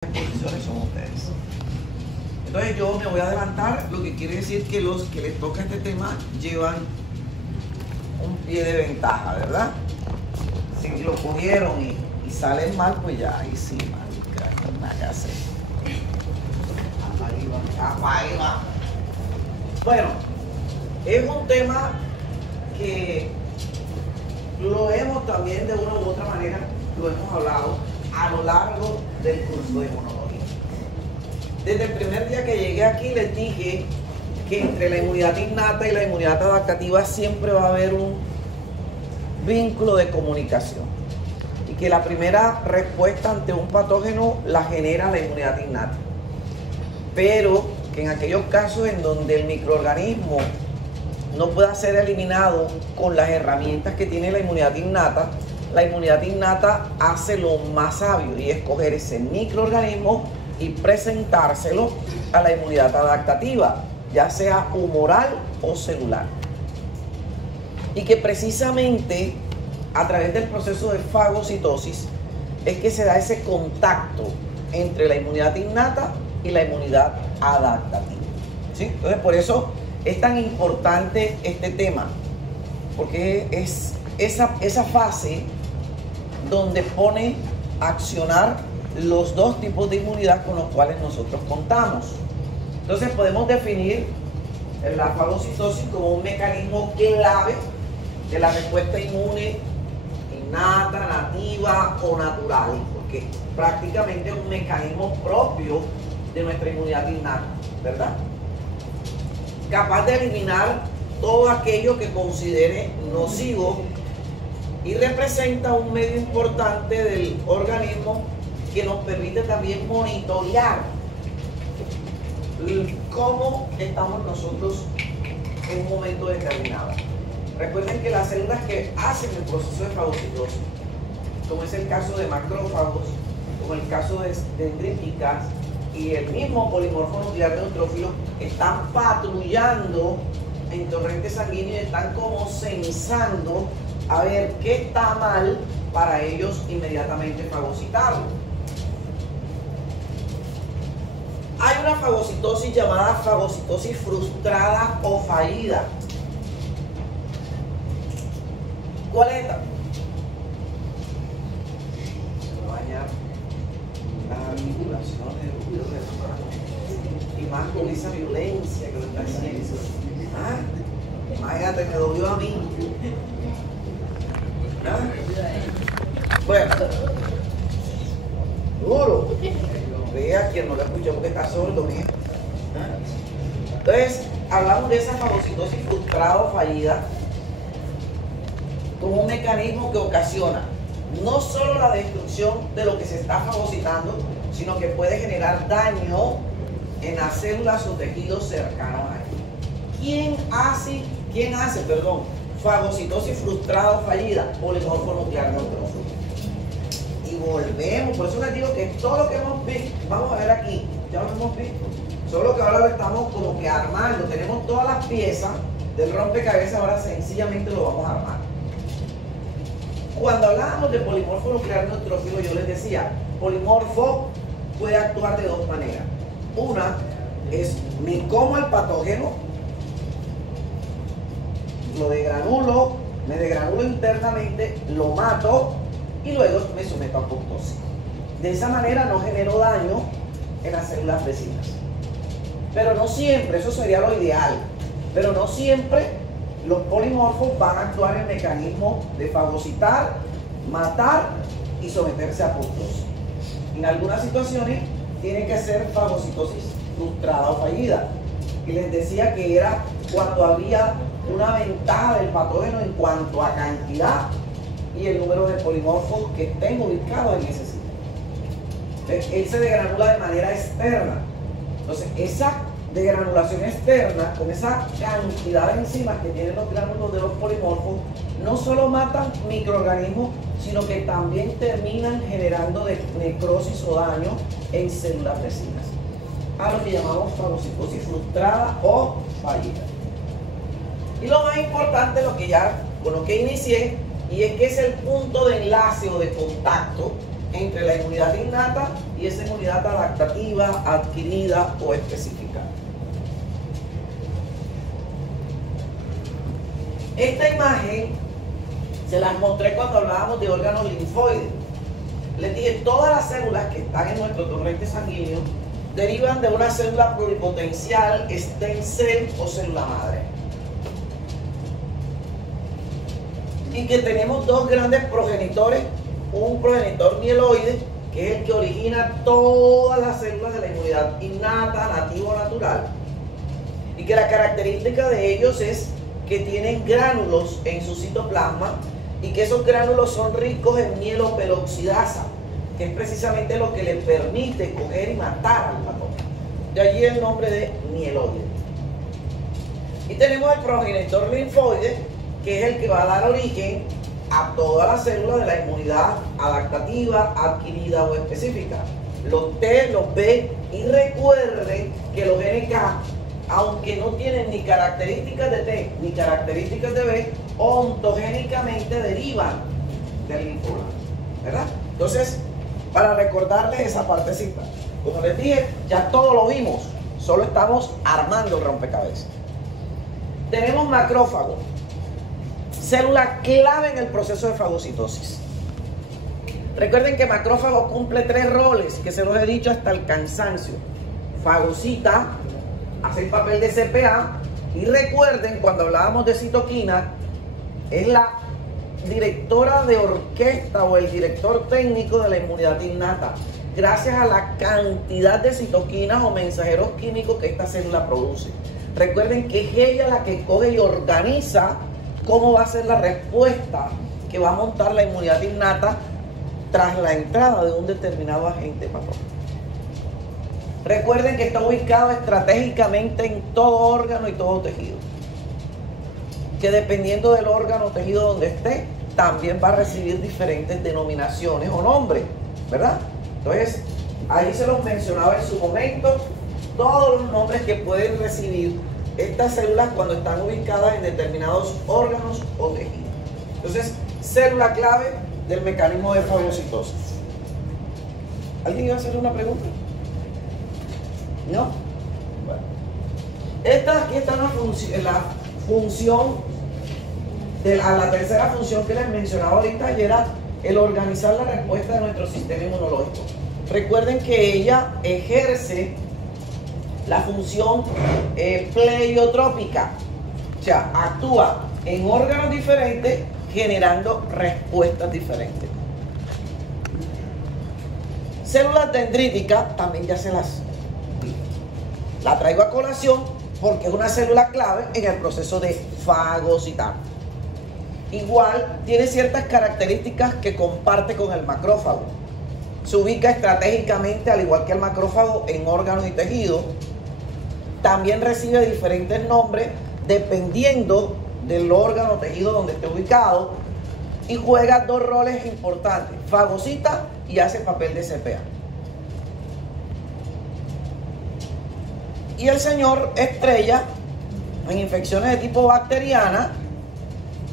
Posiciones son ustedes. Entonces yo me voy a adelantar, lo que quiere decir que los que les toca este tema llevan un pie de ventaja, ¿verdad? Si lo cogieron y salen mal, pues ya, ahí sí, marica, no hay nada que hacer. Ahí va. Bueno, es un tema que lo hemos también de una u otra manera, lo hemos hablado a lo largo del curso de inmunología. Desde el primer día que llegué aquí les dije que entre la inmunidad innata y la inmunidad adaptativa siempre va a haber un vínculo de comunicación y que la primera respuesta ante un patógeno la genera la inmunidad innata, pero que en aquellos casos en donde el microorganismo no pueda ser eliminado con las herramientas que tiene la inmunidad innata hace lo más sabio y escoger ese microorganismo y presentárselo a la inmunidad adaptativa, ya sea humoral o celular. Y que precisamente a través del proceso de fagocitosis es que se da ese contacto entre la inmunidad innata y la inmunidad adaptativa, ¿sí? Entonces por eso es tan importante este tema, porque es esa fase donde pone a accionar los dos tipos de inmunidad con los cuales nosotros contamos. Entonces podemos definir la fagocitosis como un mecanismo clave de la respuesta inmune innata, nativa o natural, porque prácticamente es un mecanismo propio de nuestra inmunidad innata, ¿verdad? Capaz de eliminar todo aquello que considere nocivo y representa un medio importante del organismo que nos permite también monitorear cómo estamos nosotros en un momento determinado. Recuerden que las células que hacen el proceso de fagocitosis, como es el caso de macrófagos, como el caso de dendríticas y el mismo polimorfo nuclear neutrófilo, están patrullando en torrente sanguíneo y están como censando a ver qué está mal para ellos inmediatamente fagocitarlo. Hay una fagocitosis llamada fagocitosis frustrada o fallida. ¿Cuál es esta? Se va a dañar las articulaciones y más con esa violencia que lo está haciendo. ¿Ah? Imagínate, me dolió a mí. ¿Ah? Bueno, duro. Vea quien no lo escuchó porque está sordo, mira. ¿Ah? Entonces, hablamos de esa fagocitosis frustrada o fallida como un mecanismo que ocasiona no solo la destrucción de lo que se está fagocitando, sino que puede generar daño en las células o tejidos cercanos a él. ¿Quién hace, fagocitosis frustrada o fallida? Polimorfo nuclear neutrófilo. Y volvemos, por eso les digo que todo lo que hemos visto, vamos a ver aquí, ya lo hemos visto, solo que ahora lo estamos como que armando, tenemos todas las piezas del rompecabezas, ahora sencillamente lo vamos a armar. Cuando hablábamos de polimorfo nuclear neutrófilo, yo les decía, polimorfo puede actuar de dos maneras. Una es me como el patógeno, me degranulo internamente, lo mato y luego me someto a apoptosis. De esa manera no genero daño en las células vecinas. Pero no siempre, eso sería lo ideal, pero no siempre los polimorfos van a actuar en mecanismo de fagocitar, matar y someterse a apoptosis. En algunas situaciones tiene que ser fagocitosis frustrada o fallida. Y les decía que era cuando había una ventaja del patógeno en cuanto a cantidad y el número de polimorfos que estén ubicados en ese sitio. Él se degranula de manera externa. Entonces, esa degranulación externa, con esa cantidad de enzimas que tienen los gránulos de los polimorfos, no solo matan microorganismos, sino que también terminan generando necrosis o daño en células vecinas, a lo que llamamos fagocitosis frustrada o fallida. Y lo más importante, con lo que inicié, y es que es el punto de enlace o de contacto entre la inmunidad innata y esa inmunidad adaptativa, adquirida o específica. Esta imagen se las mostré cuando hablábamos de órganos linfoides. Les dije, todas las células que están en nuestro torrente sanguíneo derivan de una célula pluripotencial, stem cell o célula madre. Y que tenemos dos grandes progenitores, un progenitor mieloide, que es el que origina todas las células de la inmunidad innata, nativa o natural, y que la característica de ellos es que tienen gránulos en su citoplasma y que esos gránulos son ricos en mieloperoxidasa, que es precisamente lo que le permite coger y matar al patógeno. De allí el nombre de mieloide. Y tenemos el progenitor linfoide, que es el que va a dar origen a todas las células de la inmunidad adaptativa, adquirida o específica. Los T, los B, y recuerden que los NK, aunque no tienen ni características de T ni características de B, ontogénicamente derivan del linfoma, ¿verdad? Entonces, para recordarles esa partecita, como les dije, ya todo lo vimos, solo estamos armando el rompecabezas. Tenemos macrófago, célula clave en el proceso de fagocitosis. Recuerden que macrófago cumple 3 roles, que se los he dicho hasta el cansancio. Fagocita, hace el papel de CPA, y recuerden, cuando hablábamos de citoquina, es la directora de orquesta o el director técnico de la inmunidad innata, gracias a la cantidad de citoquinas o mensajeros químicos que esta célula produce. Recuerden que es ella la que coge y organiza cómo va a ser la respuesta que va a montar la inmunidad innata tras la entrada de un determinado agente patógeno. Recuerden que está ubicado estratégicamente en todo órgano y todo tejido, que dependiendo del órgano o tejido donde esté, también va a recibir diferentes denominaciones o nombres, ¿verdad? Entonces, ahí se los mencionaba en su momento, todos los nombres que pueden recibir estas células cuando están ubicadas en determinados órganos o tejidos. Entonces, célula clave del mecanismo de fagocitosis. ¿Alguien iba a hacer una pregunta? ¿No? Bueno. Aquí está la función, la tercera función que les mencionaba ahorita, y era el organizar la respuesta de nuestro sistema inmunológico. Recuerden que ella ejerce la función pleiotrópica, o sea, actúa en órganos diferentes generando respuestas diferentes. Células dendríticas también ya se las dije. La traigo a colación porque es una célula clave en el proceso de fagocitar. Igual tiene ciertas características que comparte con el macrófago. Se ubica estratégicamente, al igual que el macrófago, en órganos y tejidos. También recibe diferentes nombres dependiendo del órgano o tejido donde esté ubicado, y juega 2 roles importantes: fagocita y hace papel de CPA. Y el señor estrella en infecciones de tipo bacteriana,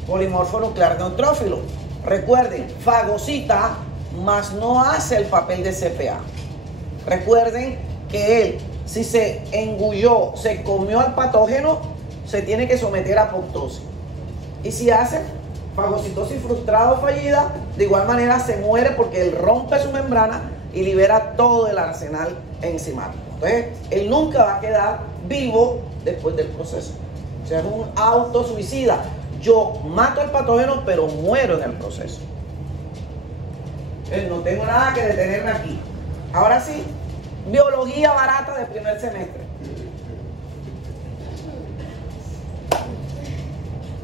polimorfo nuclear neutrófilo. Recuerden, fagocita, mas no hace el papel de CPA. Recuerden que él, si se engulló, se comió al patógeno, se tiene que someter a apoptosis. Y si hace fagocitosis frustrada o fallida, de igual manera se muere porque él rompe su membrana y libera todo el arsenal enzimático. Entonces, él nunca va a quedar vivo después del proceso. O sea, es un autosuicida. Yo mato el patógeno, pero muero en el proceso. No tengo nada que detenerme aquí. Ahora sí, biología barata de primer semestre.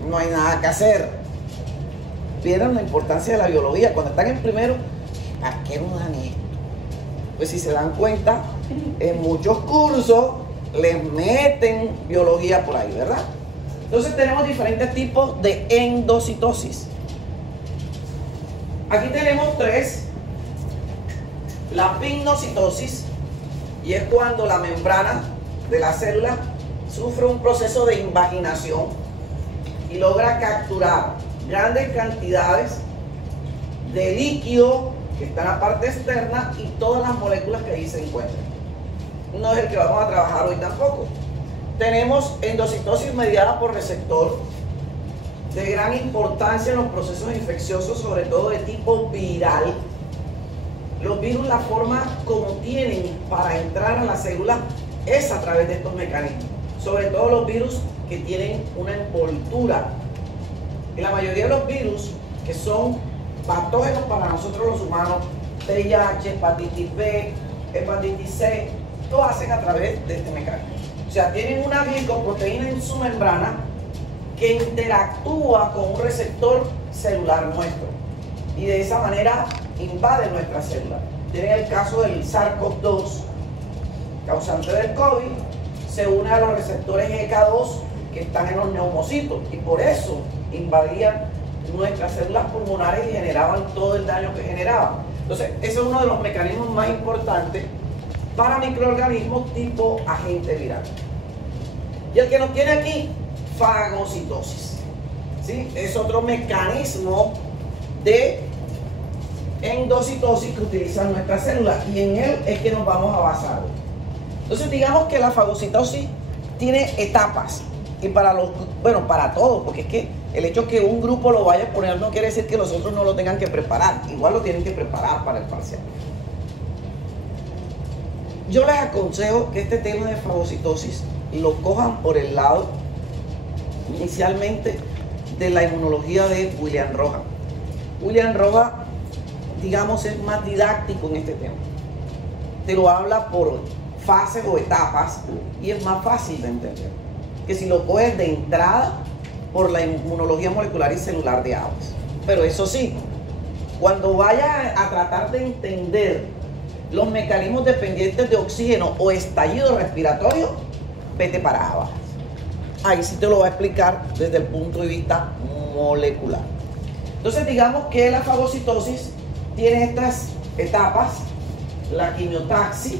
No hay nada que hacer. Vieron la importancia de la biología. Cuando están en primero, ¿para qué no dan esto? Pues si se dan cuenta, en muchos cursos les meten biología por ahí, ¿verdad? Entonces tenemos diferentes tipos de endocitosis. Aquí tenemos 3. La pignocitosis, y es cuando la membrana de la célula sufre un proceso de invaginación y logra capturar grandes cantidades de líquido que está en la parte externa, y todas las moléculas que ahí se encuentran. No es el que vamos a trabajar hoy tampoco. Tenemos endocitosis mediada por receptor, de gran importancia en los procesos infecciosos, sobre todo de tipo viral. Los virus, la forma como tienen para entrar a la célula es a través de estos mecanismos, sobre todo los virus que tienen una envoltura. Y la mayoría de los virus que son patógenos para nosotros los humanos, VIH, hepatitis B, hepatitis C, lo hacen a través de este mecanismo. O sea, tienen una glicoproteína en su membrana que interactúa con un receptor celular nuestro y de esa manera invade nuestra célula. Tienen el caso del SARS-CoV-2, causante del COVID, se une a los receptores ECA2 que están en los neumocitos y por eso invadían nuestras células pulmonares y generaban todo el daño que generaban. Entonces, ese es uno de los mecanismos más importantes para microorganismos tipo agente viral. Y el que nos tiene aquí, fagocitosis, ¿sí? Es otro mecanismo de endocitosis que utilizan nuestras células y en él es que nos vamos a basar. Entonces, digamos que la fagocitosis tiene etapas y para todos, porque es que el hecho que un grupo lo vaya a poner no quiere decir que los otros no lo tengan que preparar, igual lo tienen que preparar para el parcial. Yo les aconsejo que este tema de fagocitosis lo cojan por el lado inicialmente de la inmunología de William Rojas. William Rojas, digamos, es más didáctico en este tema. Te lo habla por fases o etapas y es más fácil de entender que si lo coges de entrada por la inmunología molecular y celular de aves. Pero eso sí, cuando vayas a tratar de entender los mecanismos dependientes de oxígeno o estallido respiratorio, vete para abajo. Ahí sí te lo va a explicar desde el punto de vista molecular. Entonces, digamos que la fagocitosis tiene estas etapas. La quimiotaxis,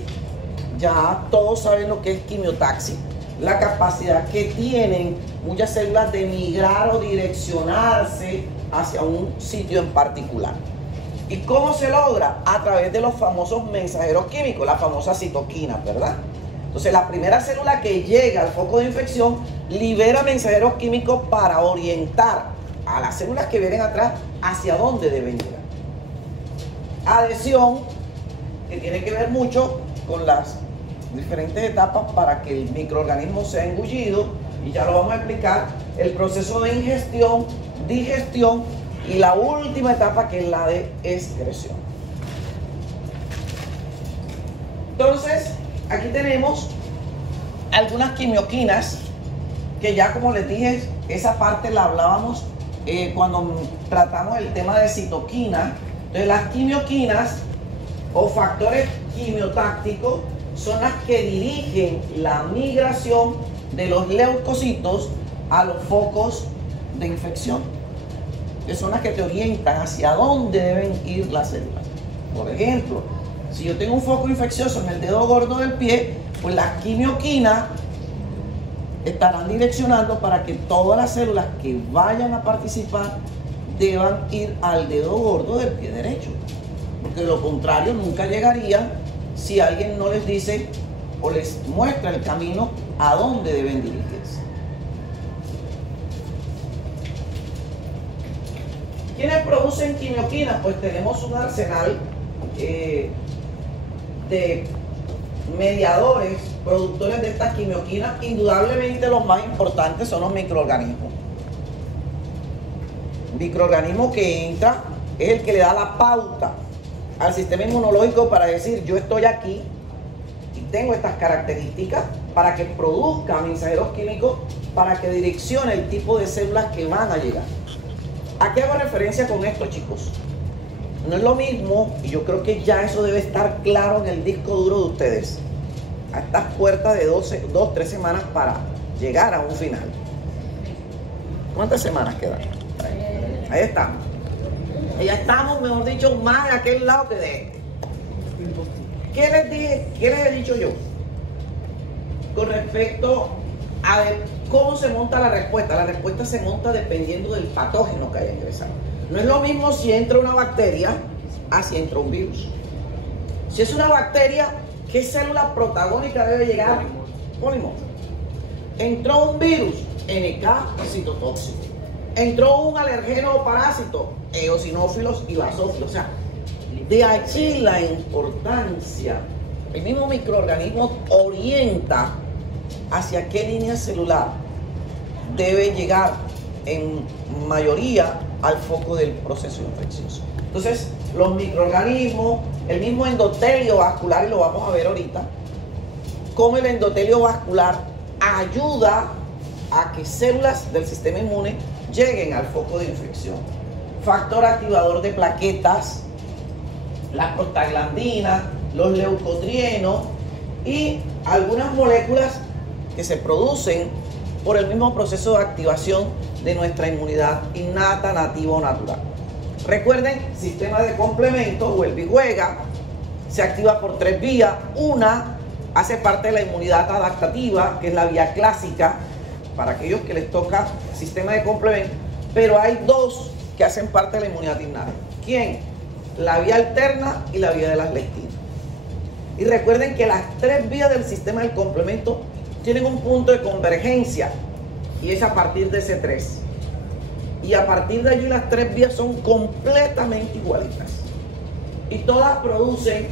ya todos saben lo que es quimiotaxis, la capacidad que tienen muchas células de migrar o direccionarse hacia un sitio en particular. ¿Y cómo se logra? A través de los famosos mensajeros químicos, las famosas citoquinas, ¿verdad? Entonces, la primera célula que llega al foco de infección libera mensajeros químicos para orientar a las células que vienen atrás hacia dónde deben llegar. Adhesión, que tiene que ver mucho con las diferentes etapas para que el microorganismo sea engullido, y ya lo vamos a explicar, el proceso de ingestión, digestión y la última etapa que es la de excreción. Entonces, aquí tenemos algunas quimioquinas que ya, como les dije, esa parte la hablábamos cuando tratamos el tema de citoquina. Entonces, las quimioquinas o factores quimiotácticos son las que dirigen la migración de los leucocitos a los focos de infección, que son las que te orientan hacia dónde deben ir las células. Por ejemplo, si yo tengo un foco infeccioso en el dedo gordo del pie, pues las quimioquinas estarán direccionando para que todas las células que vayan a participar deban ir al dedo gordo del pie derecho, porque de lo contrario nunca llegarían si alguien no les dice o les muestra el camino a dónde deben dirigirse. ¿Quiénes producen quimioquinas? Pues tenemos un arsenal de mediadores, productores de estas quimioquinas. Indudablemente los más importantes son los microorganismos. El microorganismo que entra es el que le da la pauta al sistema inmunológico para decir: yo estoy aquí y tengo estas características, para que produzca mensajeros químicos para que direccione el tipo de células que van a llegar. ¿A qué hago referencia con esto, chicos? No es lo mismo, y yo creo que ya eso debe estar claro en el disco duro de ustedes, a estas puertas de 2-3 semanas para llegar a un final. ¿Cuántas semanas quedan? Ahí estamos. Ya estamos, mejor dicho, más de aquel lado que de este. ¿Qué les dije? ¿Qué les he dicho yo? Con respecto a cómo se monta la respuesta. La respuesta se monta dependiendo del patógeno que haya ingresado. No es lo mismo si entra una bacteria Así entró un virus. Si es una bacteria, ¿qué célula protagónica debe llegar? Polimorfo. Entró un virus, NK, citotóxico. Entró un alergeno o parásito, eosinófilos y basófilos. O sea, de allí la importancia. El mismo microorganismo orienta hacia qué línea celular debe llegar en mayoría al foco del proceso infeccioso. Entonces, los microorganismos, el mismo endotelio vascular, y lo vamos a ver ahorita, cómo el endotelio vascular ayuda a que células del sistema inmune lleguen al foco de infección. Factor activador de plaquetas, la prostaglandina, los leucotrienos y algunas moléculas que se producen por el mismo proceso de activación de nuestra inmunidad innata, nativa o natural. Recuerden, sistema de complemento, vuelve y juega, se activa por 3 vías. Una hace parte de la inmunidad adaptativa, que es la vía clásica, para aquellos que les toca sistema de complemento, pero hay 2 que hacen parte de la inmunidad innata. ¿Quién? La vía alterna y la vía de las lectinas. Y recuerden que las 3 vías del sistema del complemento tienen un punto de convergencia, y es a partir de ese 3. Y a partir de allí las 3 vías son completamente igualitas. Y todas producen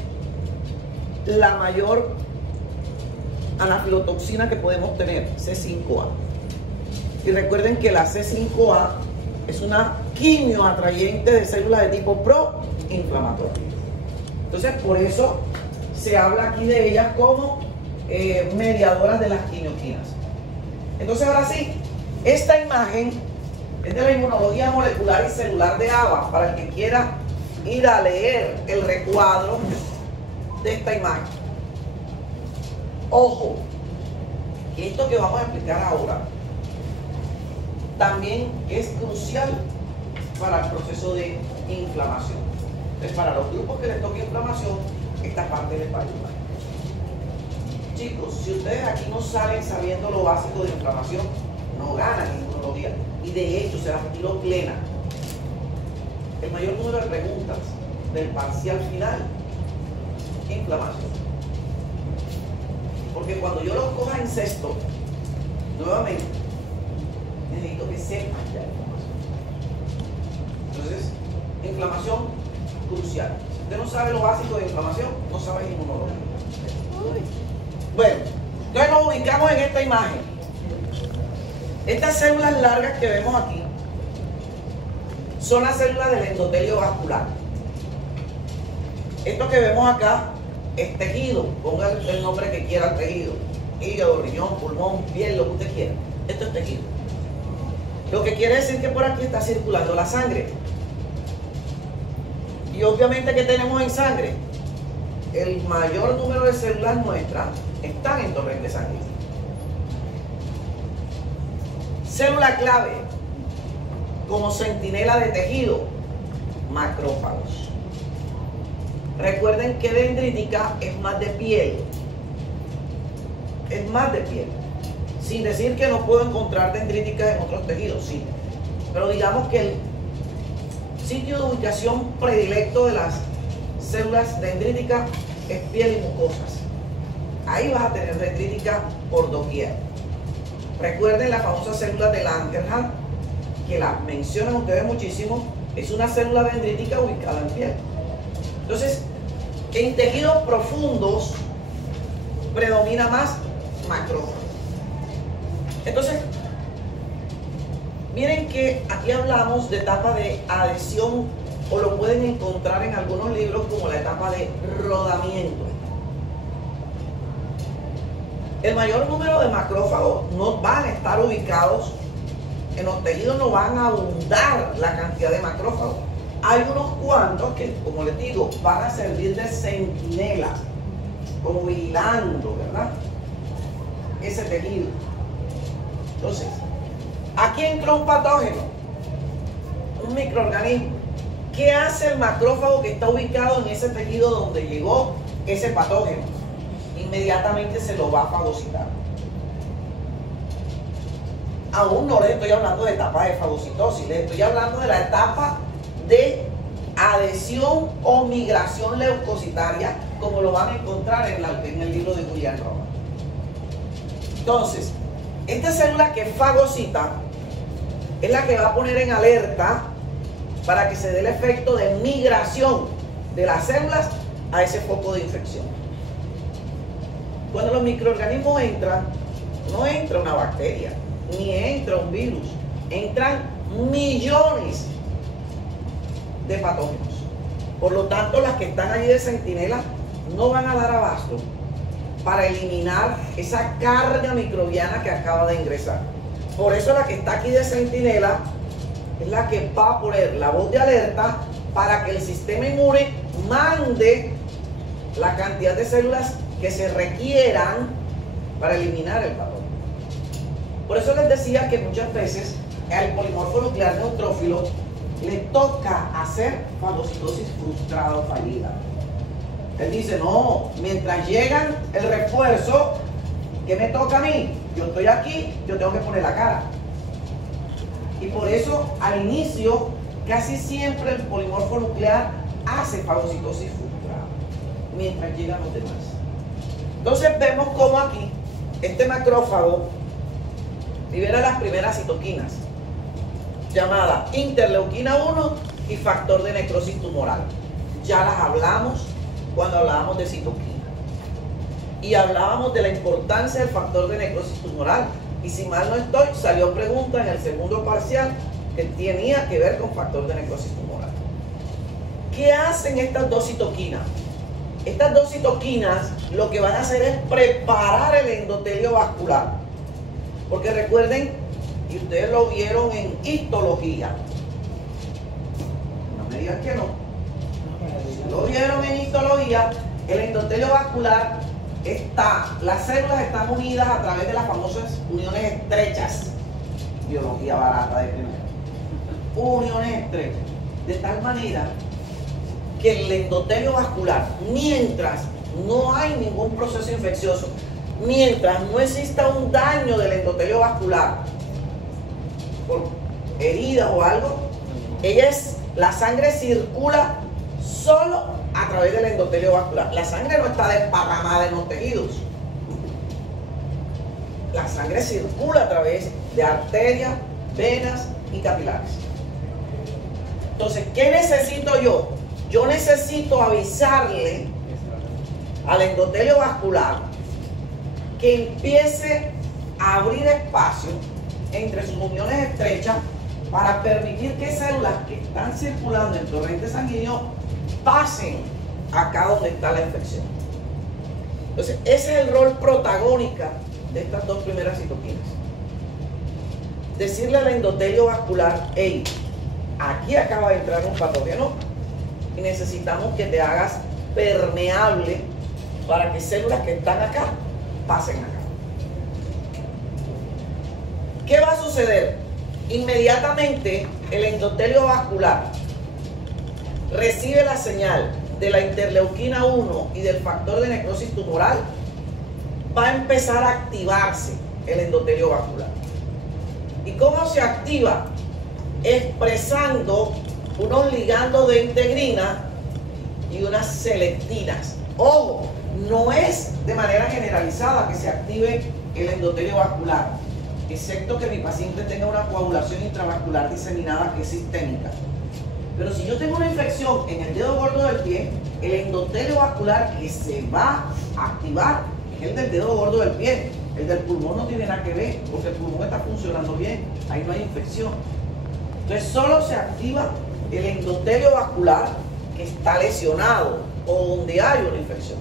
la mayor anafilotoxina que podemos tener, C5A. Y recuerden que la C5A es una quimio atrayente de células de tipo proinflamatorio. Entonces, por eso se habla aquí de ellas como mediadoras de las quimioquinas. Entonces, ahora sí, esta imagen es de la inmunología molecular y celular de ABA, para el que quiera ir a leer el recuadro de esta imagen. Ojo, que esto que vamos a explicar ahora también es crucial para el proceso de inflamación. Entonces, para los grupos que les toque inflamación, esta parte les va a ayudar. Chicos, si ustedes aquí no salen sabiendo lo básico de inflamación, no ganan en inmunología. Y de hecho, se las tiro plena. El mayor número de preguntas del parcial final, inflamación. Porque cuando yo los coja en sexto, nuevamente, necesito que sepan ya la inflamación. Entonces, inflamación crucial. Si usted no sabe lo básico de inflamación, no sabe inmunología. Bueno, entonces nos ubicamos en esta imagen. Estas células largas que vemos aquí son las células del endotelio vascular. Esto que vemos acá es tejido. Ponga el nombre que quiera al tejido. Hígado, riñón, pulmón, piel, lo que usted quiera. Esto es tejido. Lo que quiere decir que por aquí está circulando la sangre. Y obviamente, ¿qué tenemos en sangre? El mayor número de células nuestras están en torrente sanguíneo. Célula clave como centinela de tejido, macrófagos. Recuerden que dendrítica es más de piel. Es más de piel. Sin decir que no puedo encontrar dendríticas en otros tejidos, sí. Pero digamos que el sitio de ubicación predilecto de las células dendríticas es piel y mucosas. Ahí vas a tener dendrítica por doquier. Recuerden la famosa célula de Langerhans, que la mencionan ustedes muchísimo, es una célula dendrítica ubicada en piel. Entonces, en tejidos profundos predomina más macrófago. Entonces, miren que aquí hablamos de etapa de adhesión, o lo pueden encontrar en algunos libros como la etapa de rodamiento. El mayor número de macrófagos no van a estar ubicados en los tejidos, no van a abundar la cantidad de macrófagos. Hay unos cuantos que, como les digo, van a servir de centinela, como vigilando, ¿verdad?, ese tejido. Entonces, aquí entró un patógeno, un microorganismo. ¿Qué hace el macrófago que está ubicado en ese tejido donde llegó ese patógeno? Inmediatamente se lo va a fagocitar. Aún no les estoy hablando de etapa de fagocitosis, les estoy hablando de la etapa de adhesión o migración leucocitaria, como lo van a encontrar en el libro de Julián Roma. Entonces, esta célula que fagocita es la que va a poner en alerta para que se dé el efecto de migración de las células a ese foco de infección. Cuando los microorganismos entran, no entra una bacteria, ni entra un virus, entran millones de patógenos. Por lo tanto, las que están allí de centinela no van a dar abasto para eliminar esa carga microbiana que acaba de ingresar. Por eso la que está aquí de centinela es la que va a poner la voz de alerta para que el sistema inmune mande la cantidad de células que se requieran para eliminar el patógeno. Por eso les decía que muchas veces al polimorfo nuclear neutrófilo le toca hacer fagocitosis frustrada o fallida. Él dice, no, mientras llegan el refuerzo, ¿qué me toca a mí? Yo estoy aquí, yo tengo que poner la cara. Y por eso al inicio casi siempre el polimorfo nuclear hace fagocitosis frustrada mientras llegan los demás. Entonces vemos cómo aquí este macrófago libera las primeras citoquinas llamadas interleuquina 1 y factor de necrosis tumoral. Ya las hablamos cuando hablábamos de citoquina y hablábamos de la importancia del factor de necrosis tumoral, y si mal no estoy, salió pregunta en el segundo parcial que tenía que ver con factor de necrosis tumoral. ¿Qué hacen estas dos citoquinas? Estas dos citoquinas lo que van a hacer es preparar el endotelio vascular, porque recuerden, y ustedes lo vieron en histología, no me digan que no, lo vieron en histología, el endotelio vascular las células están unidas a través de las famosas uniones estrechas, biología barata de primero, uniones estrechas, de tal manera que el endotelio vascular, mientras no hay ningún proceso infeccioso, mientras no exista un daño del endotelio vascular por heridas o algo, la sangre circula solo a través del endotelio vascular. La sangre no está desparramada en los tejidos. La sangre circula a través de arterias, venas y capilares. Entonces, ¿qué necesito yo? Yo necesito avisarle al endotelio vascular que empiece a abrir espacio entre sus uniones estrechas para permitir que células que están circulando en torrente sanguíneo pasen acá donde está la infección. Entonces, ese es el rol protagónico de estas dos primeras citoquinas. Decirle al endotelio vascular, hey, aquí acaba de entrar un patógeno y necesitamos que te hagas permeable para que células que están acá pasen acá. ¿Qué va a suceder? Inmediatamente el endotelio vascular recibe la señal de la interleuquina 1 y del factor de necrosis tumoral, va a empezar a activarse el endotelio vascular. ¿Y cómo se activa? Expresando unos ligandos de integrina y unas selectinas. Ojo, no es de manera generalizada que se active el endotelio vascular, excepto que mi paciente tenga una coagulación intravascular diseminada que es sistémica. Pero si yo tengo una infección en el dedo gordo del pie, el endotelio vascular que se va a activar es el del dedo gordo del pie. El del pulmón no tiene nada que ver, porque el pulmón está funcionando bien, ahí no hay infección. Entonces solo se activa el endotelio vascular que está lesionado o donde hay una infección.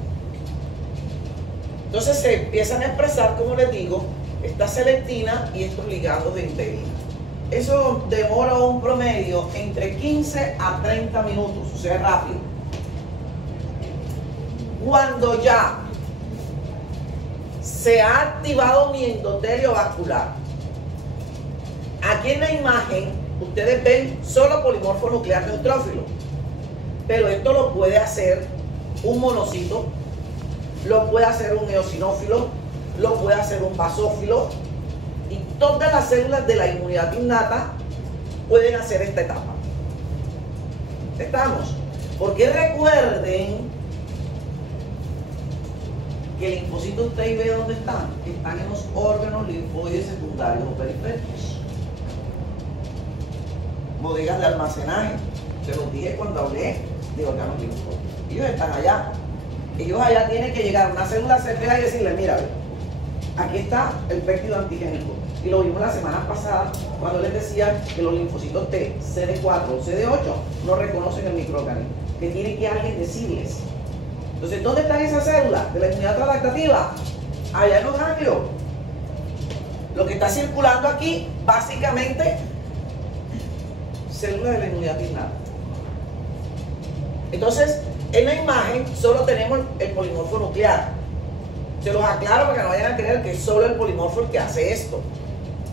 Entonces se empiezan a expresar, como les digo, esta selectina y estos ligandos de integrina. Eso demora un promedio entre 15 a 30 minutos, o sea, rápido. Cuando ya se ha activado mi endotelio vascular, aquí en la imagen ustedes ven solo polimorfo nuclear neutrófilo, pero esto lo puede hacer un monocito, lo puede hacer un eosinófilo, lo puede hacer un basófilo, y todas las células de la inmunidad innata pueden hacer esta etapa. ¿Estamos? Porque recuerden que el linfocito, usted ve dónde están. Están en los órganos linfoides secundarios o periféricos. Bodegas de almacenaje. Se los dije cuando hablé de órganos linfoides. Ellos están allá. Ellos allá tienen que llegar a una célula certera y decirle, mira, aquí está el péptido antigénico. Y lo vimos la semana pasada cuando les decía que los linfocitos T, CD4 o CD8 no reconocen el microorganismo. Que tiene que alguien decirles. Entonces, ¿dónde están esas células de la inmunidad adaptativa? Allá en los ganglios. Lo que está circulando aquí, básicamente, células de la inmunidad innata. Entonces, en la imagen solo tenemos el polimorfo nuclear. Se los aclaro para que no vayan a creer que es solo el polimorfo el que hace esto.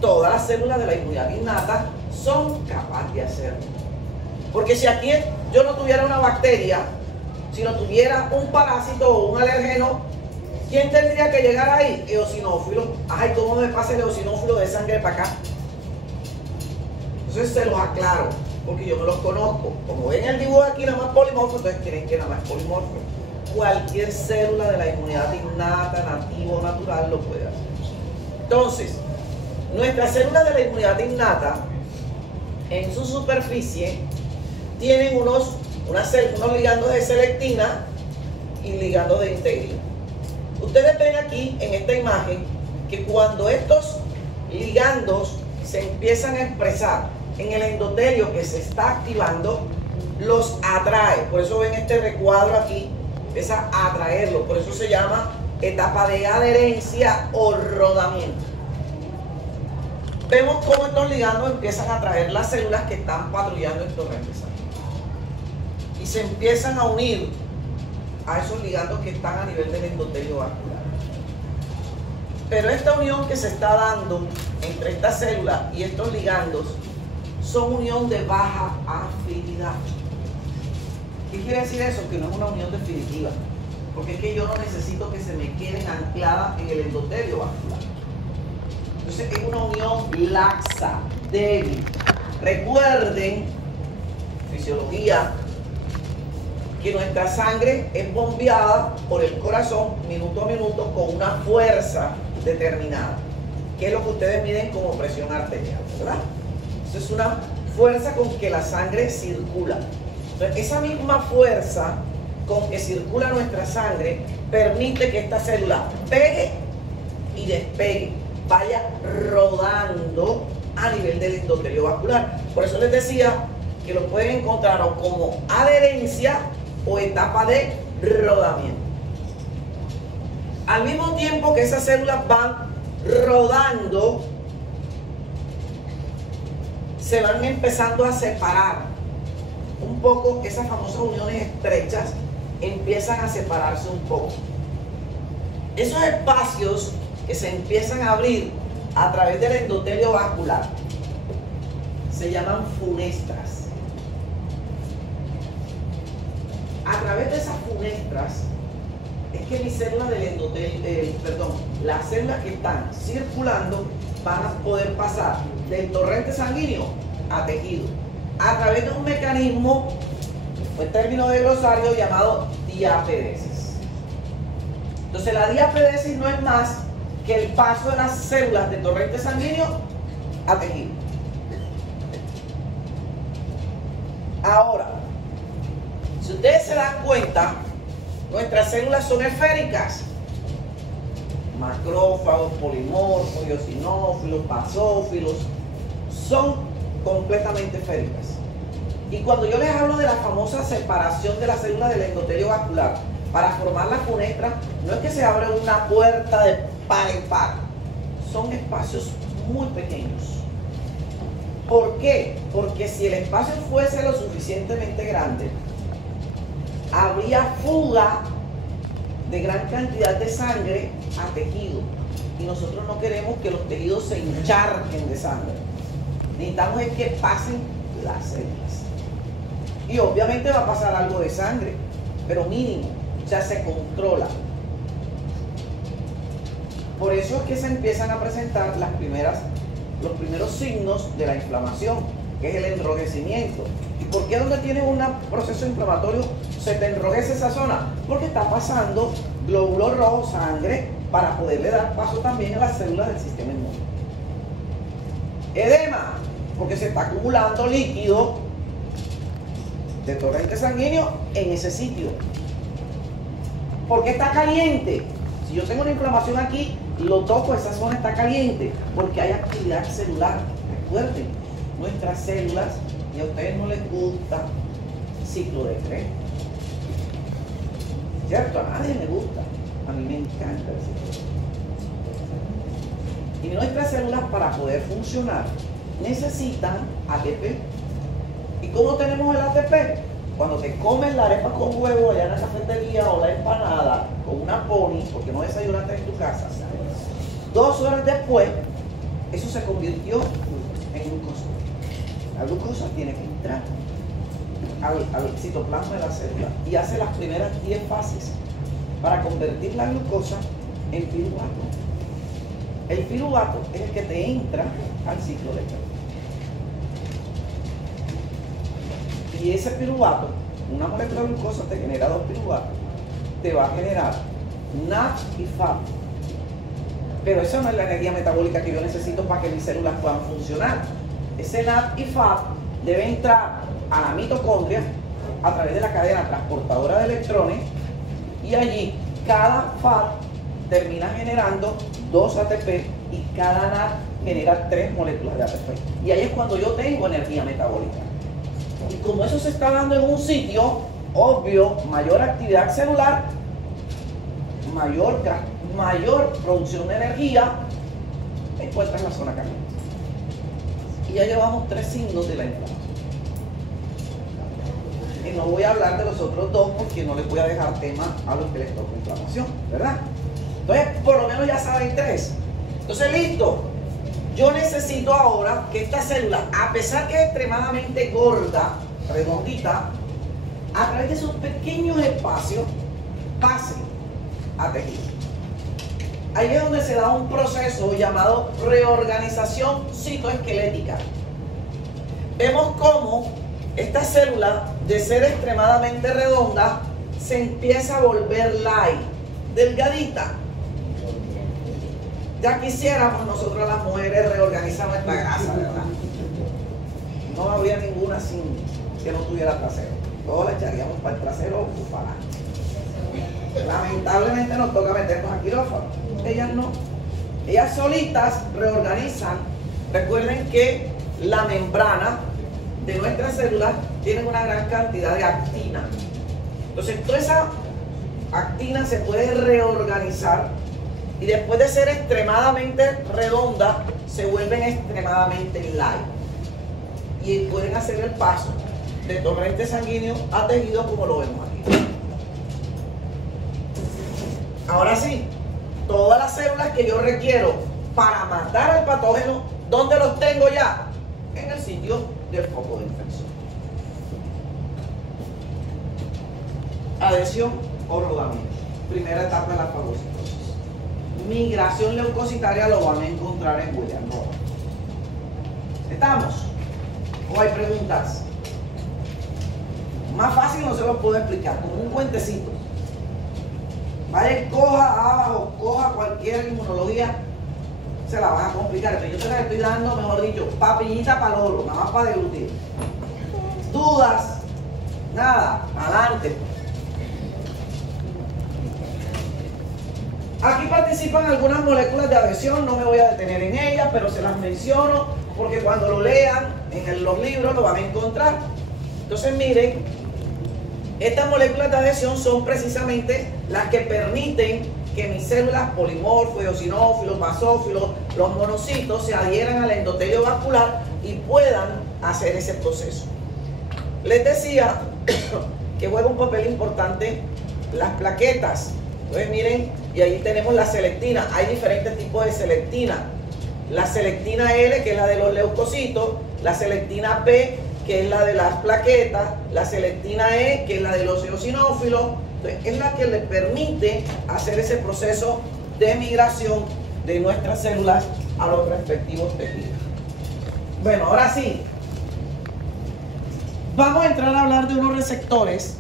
Todas las células de la inmunidad innata son capaces de hacerlo. Porque si aquí yo no tuviera una bacteria, si no tuviera un parásito o un alergeno, ¿quién tendría que llegar ahí? Eosinófilo. Ay, ¿cómo me pasa el eosinófilo de sangre para acá? Entonces se los aclaro, porque yo me los conozco. Como ven el dibujo aquí, nada más polimorfo, entonces creen que nada más es polimorfo. Cualquier célula de la inmunidad innata, nativa o natural lo puede hacer. Entonces, nuestras células de la inmunidad innata, en su superficie, tienen unos ligandos de selectina y ligandos de integrina. Ustedes ven aquí en esta imagen que cuando estos ligandos se empiezan a expresar en el endotelio que se está activando, los atrae. Por eso ven este recuadro aquí, empieza a atraerlo. Por eso se llama etapa de adherencia o rodamiento. Vemos cómo estos ligandos empiezan a atraer las células que están patrullando en torrente sanguíneo. Y se empiezan a unir a esos ligandos que están a nivel del endotelio vascular. Pero esta unión que se está dando entre estas células y estos ligandos son unión de baja afinidad. ¿Qué quiere decir eso? Que no es una unión definitiva. Porque es que yo no necesito que se me queden ancladas en el endotelio vascular. Entonces es una unión laxa, débil. Recuerden, fisiología, que nuestra sangre es bombeada por el corazón minuto a minuto con una fuerza determinada, que es lo que ustedes miden como presión arterial, ¿verdad? Eso es una fuerza con que la sangre circula. Entonces, esa misma fuerza con que circula nuestra sangre permite que esta célula pegue y despegue, vaya rodando a nivel del endotelio vascular. Por eso les decía que lo pueden encontrar o como adherencia o etapa de rodamiento. Al mismo tiempo que esas células van rodando, se van empezando a separar un poco. Esas famosas uniones estrechas empiezan a separarse un poco. Esos espacios que se empiezan a abrir a través del endotelio vascular se llaman funestras. A través de esas funestras es que mis células del endotelio, las células que están circulando van a poder pasar del torrente sanguíneo a tejido a través de un mecanismo, el término de glosario llamado diapedesis. Entonces la diapedesis no es más que el paso de las células de torrente sanguíneo a tejido. Ahora, si ustedes se dan cuenta, nuestras células son esféricas. Macrófagos, polimorfos, eosinófilos, basófilos, son completamente esféricas. Y cuando yo les hablo de la famosa separación de las células del endotelio vascular para formar la funestra, no es que se abre una puerta de par en par, son espacios muy pequeños. ¿Por qué? Porque si el espacio fuese lo suficientemente grande, habría fuga de gran cantidad de sangre a tejido. Y nosotros no queremos que los tejidos se encharquen de sangre. Necesitamos es que pasen las células. Y obviamente va a pasar algo de sangre, pero mínimo, o sea, se controla. Por eso es que se empiezan a presentar los primeros signos de la inflamación, que es el enrojecimiento. por qué donde tienes un proceso inflamatorio se te enrojece esa zona? Porque está pasando glóbulos rojos, sangre, para poderle dar paso también a las células del sistema inmune. Edema, porque se está acumulando líquido de torrente sanguíneo en ese sitio. ¿Por qué está caliente? Si yo tengo una inflamación aquí, lo toco, esa zona está caliente, porque hay actividad celular. Recuerden, nuestras células, y a ustedes no les gusta ciclo de Krebs, ¿cierto? A nadie me gusta, a mí me encanta el ciclo de Krebs. Y nuestras células, para poder funcionar, necesitan ATP. ¿Y cómo tenemos el ATP? Cuando te comes la arepa con huevo allá en la cafetería o la empanada con una pony, porque no desayunaste en tu casa, 2 horas después, eso se convirtió en glucosa. La glucosa tiene que entrar al citoplasma de la célula y hace las primeras 10 fases para convertir la glucosa en piruvato. El piruvato es el que te entra al ciclo de Krebs. Y ese piruvato, una molécula de glucosa te genera 2 piruvatos, te va a generar NAD y FAD. Pero esa no es la energía metabólica que yo necesito para que mis células puedan funcionar. Ese NAD y FAD debe entrar a la mitocondria a través de la cadena transportadora de electrones, y allí cada FAD termina generando 2 ATP y cada NAD genera 3 moléculas de ATP. Y ahí es cuando yo tengo energía metabólica. Y como eso se está dando en un sitio, obvio, mayor actividad celular, mayor producción de energía, encuentras en la zona caliente. Y ya llevamos 3 signos de la inflamación. Y no voy a hablar de los otros 2 porque no les voy a dejar tema a los que les toca inflamación, ¿verdad? Entonces, por lo menos ya saben 3. Entonces, listo. Yo necesito ahora que esta célula, a pesar que es extremadamente gorda, redondita, a través de esos pequeños espacios, pase a tejido. Ahí es donde se da un proceso llamado reorganización citoesquelética. Vemos cómo esta célula, de ser extremadamente redonda, se empieza a volver light, delgadita. Ya quisiéramos nosotros las mujeres reorganizar nuestra grasa, ¿verdad? No habría ninguna sin que no tuviera trasero. Todos la echaríamos para el trasero o para adelante. Lamentablemente nos toca meternos a quirófano. Ellas no. Ellas solitas reorganizan. Recuerden que la membrana de nuestras células tiene una gran cantidad de actina. Entonces, toda esa actina se puede reorganizar. Y después de ser extremadamente redonda, se vuelven extremadamente light. Y pueden hacer el paso de torrente sanguíneo a tejido, como lo vemos aquí. Ahora sí, todas las células que yo requiero para matar al patógeno, ¿dónde los tengo ya? En el sitio del foco de infección. Adhesión o rodamiento. Primera etapa de la fagocitosis. Migración leucocitaria lo van a encontrar en William Roth. ¿Estamos? ¿O hay preguntas? Más fácil no se los puedo explicar, como un cuentecito. Vaya, coja abajo, coja cualquier inmunología, se la van a complicar. Pero yo te la estoy dando, mejor dicho, papillita para loro, nada más para deglutir. ¿Dudas? Nada, adelante. Aquí participan algunas moléculas de adhesión, no me voy a detener en ellas, pero se las menciono porque cuando lo lean en los libros lo van a encontrar. Entonces miren, estas moléculas de adhesión son precisamente las que permiten que mis células polimorfos, eosinófilos, basófilos, los monocitos se adhieran al endotelio vascular y puedan hacer ese proceso. Les decía que juega un papel importante las plaquetas. Entonces miren, y ahí tenemos la selectina. Hay diferentes tipos de selectina. La selectina L, que es la de los leucocitos, la selectina P, que es la de las plaquetas, la selectina E, que es la de los eosinófilos. Entonces, es la que le permite hacer ese proceso de migración de nuestras células a los respectivos tejidos. Bueno, ahora sí, Vamos a entrar a hablar de unos receptores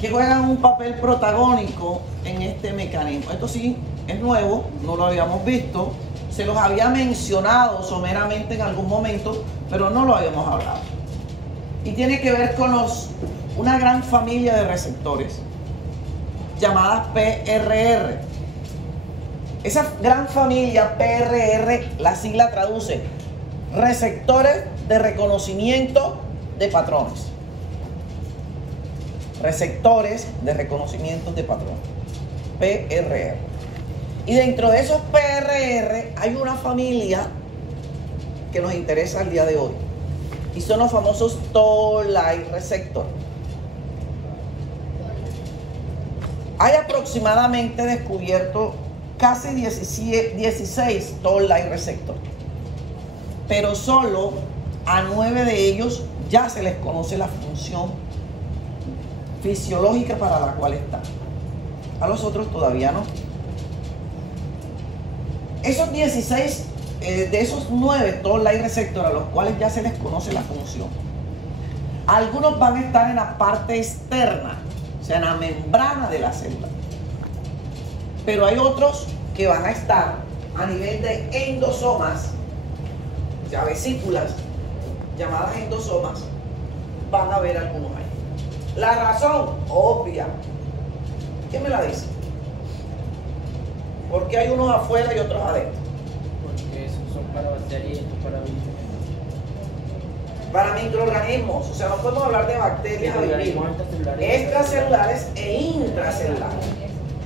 que juegan un papel protagónico en este mecanismo. Esto sí es nuevo, no lo habíamos visto, se los había mencionado someramente en algún momento, pero no lo habíamos hablado. Y tiene que ver con una gran familia de receptores llamadas PRR. Esa gran familia PRR, la sigla traduce receptores de reconocimiento de patrones. Receptores de reconocimiento de patrones, PRR. Y dentro de esos PRR hay una familia que nos interesa el día de hoy, y son los famosos Toll-like receptor. Hay aproximadamente descubierto casi 16 Toll-like receptor, pero solo a 9 de ellos ya se les conoce la función fisiológica para la cual están. A los otros todavía no. Esos 16, de esos 9 Toll-like receptor a los cuales ya se les conoce la función, algunos van a estar en la parte externa, o sea, en la membrana de la célula, pero hay otros que van a estar a nivel de endosomas, o sea, vesículas llamadas endosomas. Van a haber algunos ahí. La razón, obvia. ¿Quién me la dice? ¿Por qué hay unos afuera y otros adentro? Porque esos son para bacterias y estos para virus. Para microorganismos, o sea, no podemos hablar de bacterias o virus, extracelulares e intracelulares.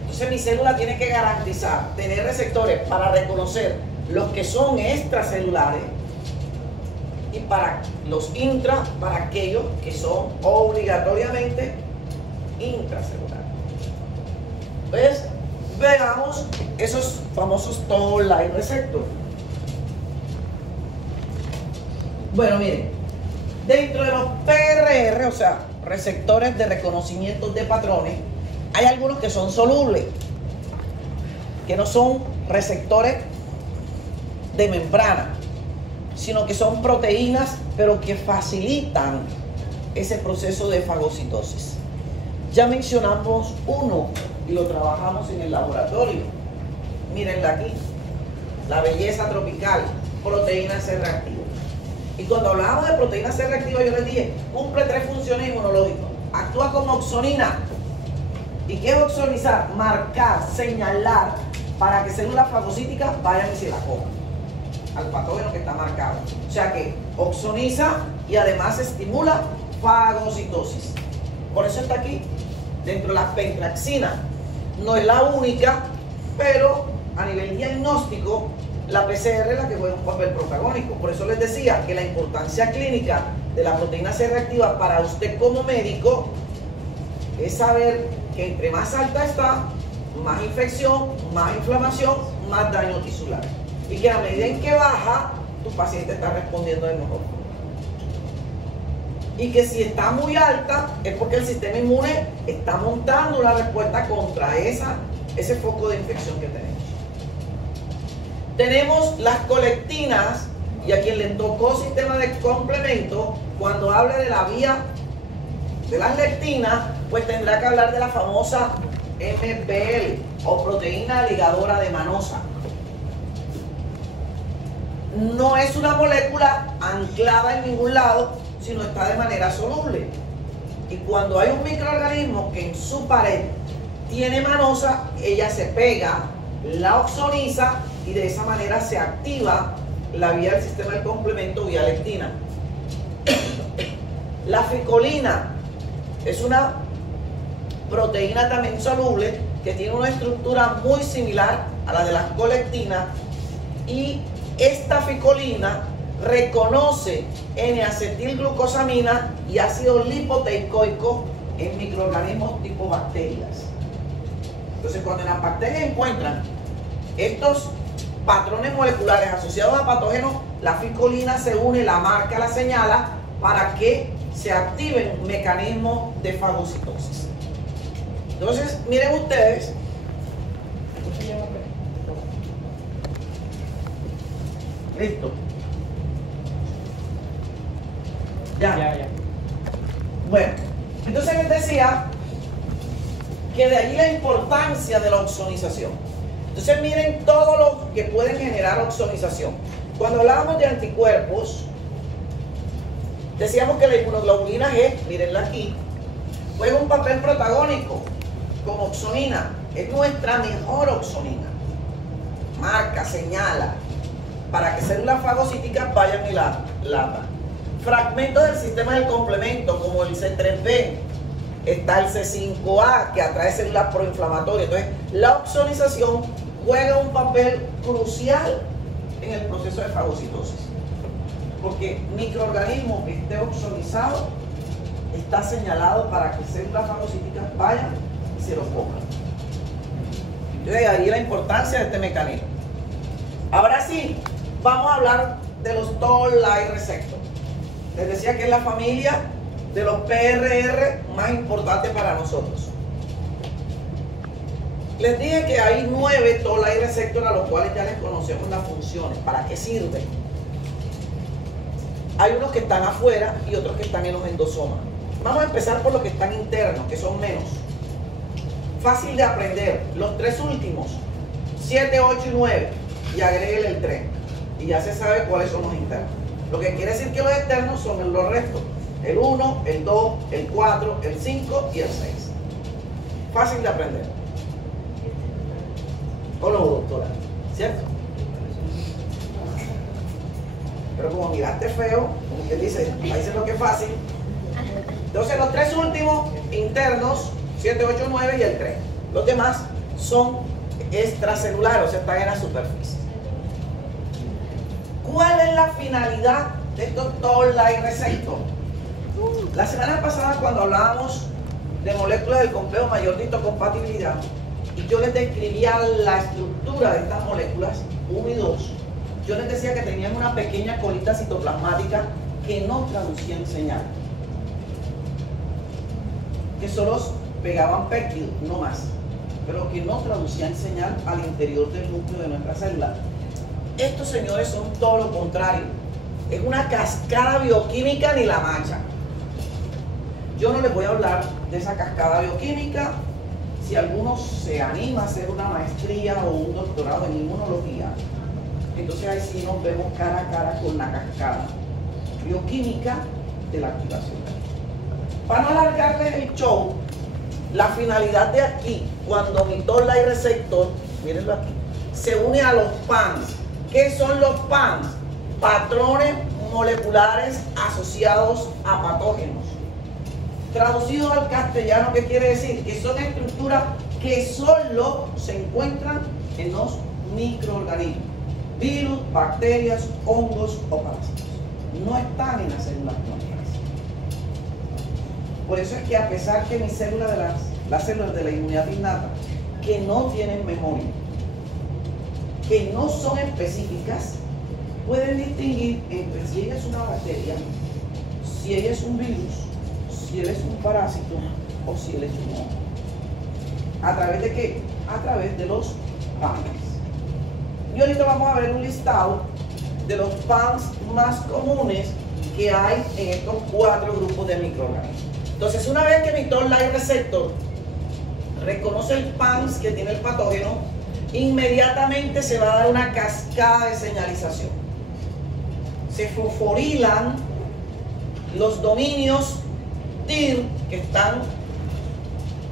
Entonces mi célula tiene que garantizar tener receptores para reconocer los que son extracelulares y para los intra, para aquellos que son obligatoriamente intracelulares. Entonces, veamos esos famosos Toll-like receptor. Bueno, miren, dentro de los PRR, o sea, receptores de reconocimiento de patrones, hay algunos que son solubles, que no son receptores de membrana, sino que son proteínas, pero que facilitan ese proceso de fagocitosis. Ya mencionamos uno y lo trabajamos en el laboratorio. Mírenla aquí, la belleza tropical, proteína C reactiva. Y cuando hablábamos de proteína C reactiva, yo les dije, cumple 3 funciones inmunológicas. Actúa como oxonina. ¿Y qué es oxonizar? Marcar, señalar para que células fagocíticas vayan y se la coman al patógeno que está marcado. O sea que oxoniza y además estimula fagocitosis. Por eso está aquí, dentro de la pentraxina. No es la única, pero a nivel diagnóstico, la PCR es la que juega un papel protagónico. Por eso les decía que la importancia clínica de la proteína C reactiva para usted como médico es saber que entre más alta está, más infección, más inflamación, más daño tisular. Y que a medida en que baja, tu paciente está respondiendo de mejor forma. Y que si está muy alta, es porque el sistema inmune está montando una respuesta contra ese foco de infección que tenemos. Tenemos las colectinas, y a quien le tocó sistema de complemento, cuando hable de la vía de las lectinas, pues tendrá que hablar de la famosa MBL o proteína ligadora de manosa. No es una molécula anclada en ningún lado, sino está de manera soluble. Y cuando hay un microorganismo que en su pared tiene manosa, ella se pega, la oxoniza y de esa manera se activa la vía del sistema de complemento vía lectina. La ficolina es una proteína también soluble que tiene una estructura muy similar a la de las colectinas, y esta ficolina reconoce N-acetilglucosamina y ácido lipoteicoico en microorganismos tipo bacterias. Entonces, cuando las bacterias encuentran estos patrones moleculares asociados a patógenos, la ficolina se une, la marca, la señala para que se activen mecanismos de fagocitosis. Entonces, miren ustedes, listo. Ya. Bueno, entonces les decía que de allí la importancia de la oxonización. Entonces miren todo lo que pueden generar oxonización. Cuando hablábamos de anticuerpos, decíamos que la inmunoglobulina G, mírenla aquí, juega un papel protagónico como oxonina. Es nuestra mejor oxonina. Marca, señala, para que células fagocíticas vayan y la latan. Fragmentos del sistema del complemento, como el C3b, está el C5a, que atrae células proinflamatorias. Entonces, la oxonización juega un papel crucial en el proceso de fagocitosis. Porque microorganismo que esté oxonizado está señalado para que células fagocíticas vayan y se lo coman. Entonces, ahí la importancia de este mecanismo. Ahora sí, vamos a hablar de los Toll-like receptors. Les decía que es la familia de los PRR más importante para nosotros. Les dije que hay 9 Toll-like receptors a los cuales ya les conocemos las funciones. ¿Para qué sirven? Hay unos que están afuera y otros que están en los endosomas. Vamos a empezar por los que están internos, que son menos. Fácil de aprender. Los 3 últimos, 7, 8 y 9. Y agréguele el 3. Y ya se sabe cuáles son los internos. Lo que quiere decir que los externos son los restos. El 1, el 2, el 4, el 5 y el 6. Fácil de aprender. ¿O no, doctora? ¿Cierto? Pero como miraste feo, como que dice, ahí dice lo que es fácil. Entonces los 3 últimos internos, 7, 8, 9 y el 3. Los demás son extracelulares, o sea, están en la superficie. ¿Cuál es la finalidad de estos Toll-like receptors? La semana pasada, cuando hablábamos de moléculas del complejo mayor de histocompatibilidad, y yo les describía la estructura de estas moléculas, 1 y 2, yo les decía que tenían una pequeña colita citoplasmática que no traducía en señal, que solo pegaban péptidos, no más, pero que no traducían señal al interior del núcleo de nuestra célula. Estos señores son todo lo contrario. Es una cascada bioquímica ni la mancha. Yo no les voy a hablar de esa cascada bioquímica. Si alguno se anima a hacer una maestría o un doctorado en inmunología, entonces ahí sí nos vemos cara a cara con la cascada bioquímica de la activación. Para no alargarles el show, la finalidad de aquí, cuando mi Toll-like receptor, mírenlo aquí, se une a los PANs. ¿Qué son los PANs? Patrones moleculares asociados a patógenos. Traducido al castellano, ¿qué quiere decir? Que son estructuras que solo se encuentran en los microorganismos. Virus, bacterias, hongos o parásitos. No están en las células clónicas. Por eso es que a pesar que mis células las células de la inmunidad innata, que no tienen memoria, que no son específicas, pueden distinguir entre si ella es una bacteria, si ella es un virus, si él es un parásito o si él es un hongo. ¿A través de qué? A través de los PANs. Y ahorita vamos a ver un listado de los PANs más comunes que hay en estos 4 grupos de microorganismos. Entonces, una vez que mi Toll-like receptor reconoce el PANs que tiene el patógeno, inmediatamente se va a dar una cascada de señalización. Se fosforilan los dominios TIR que están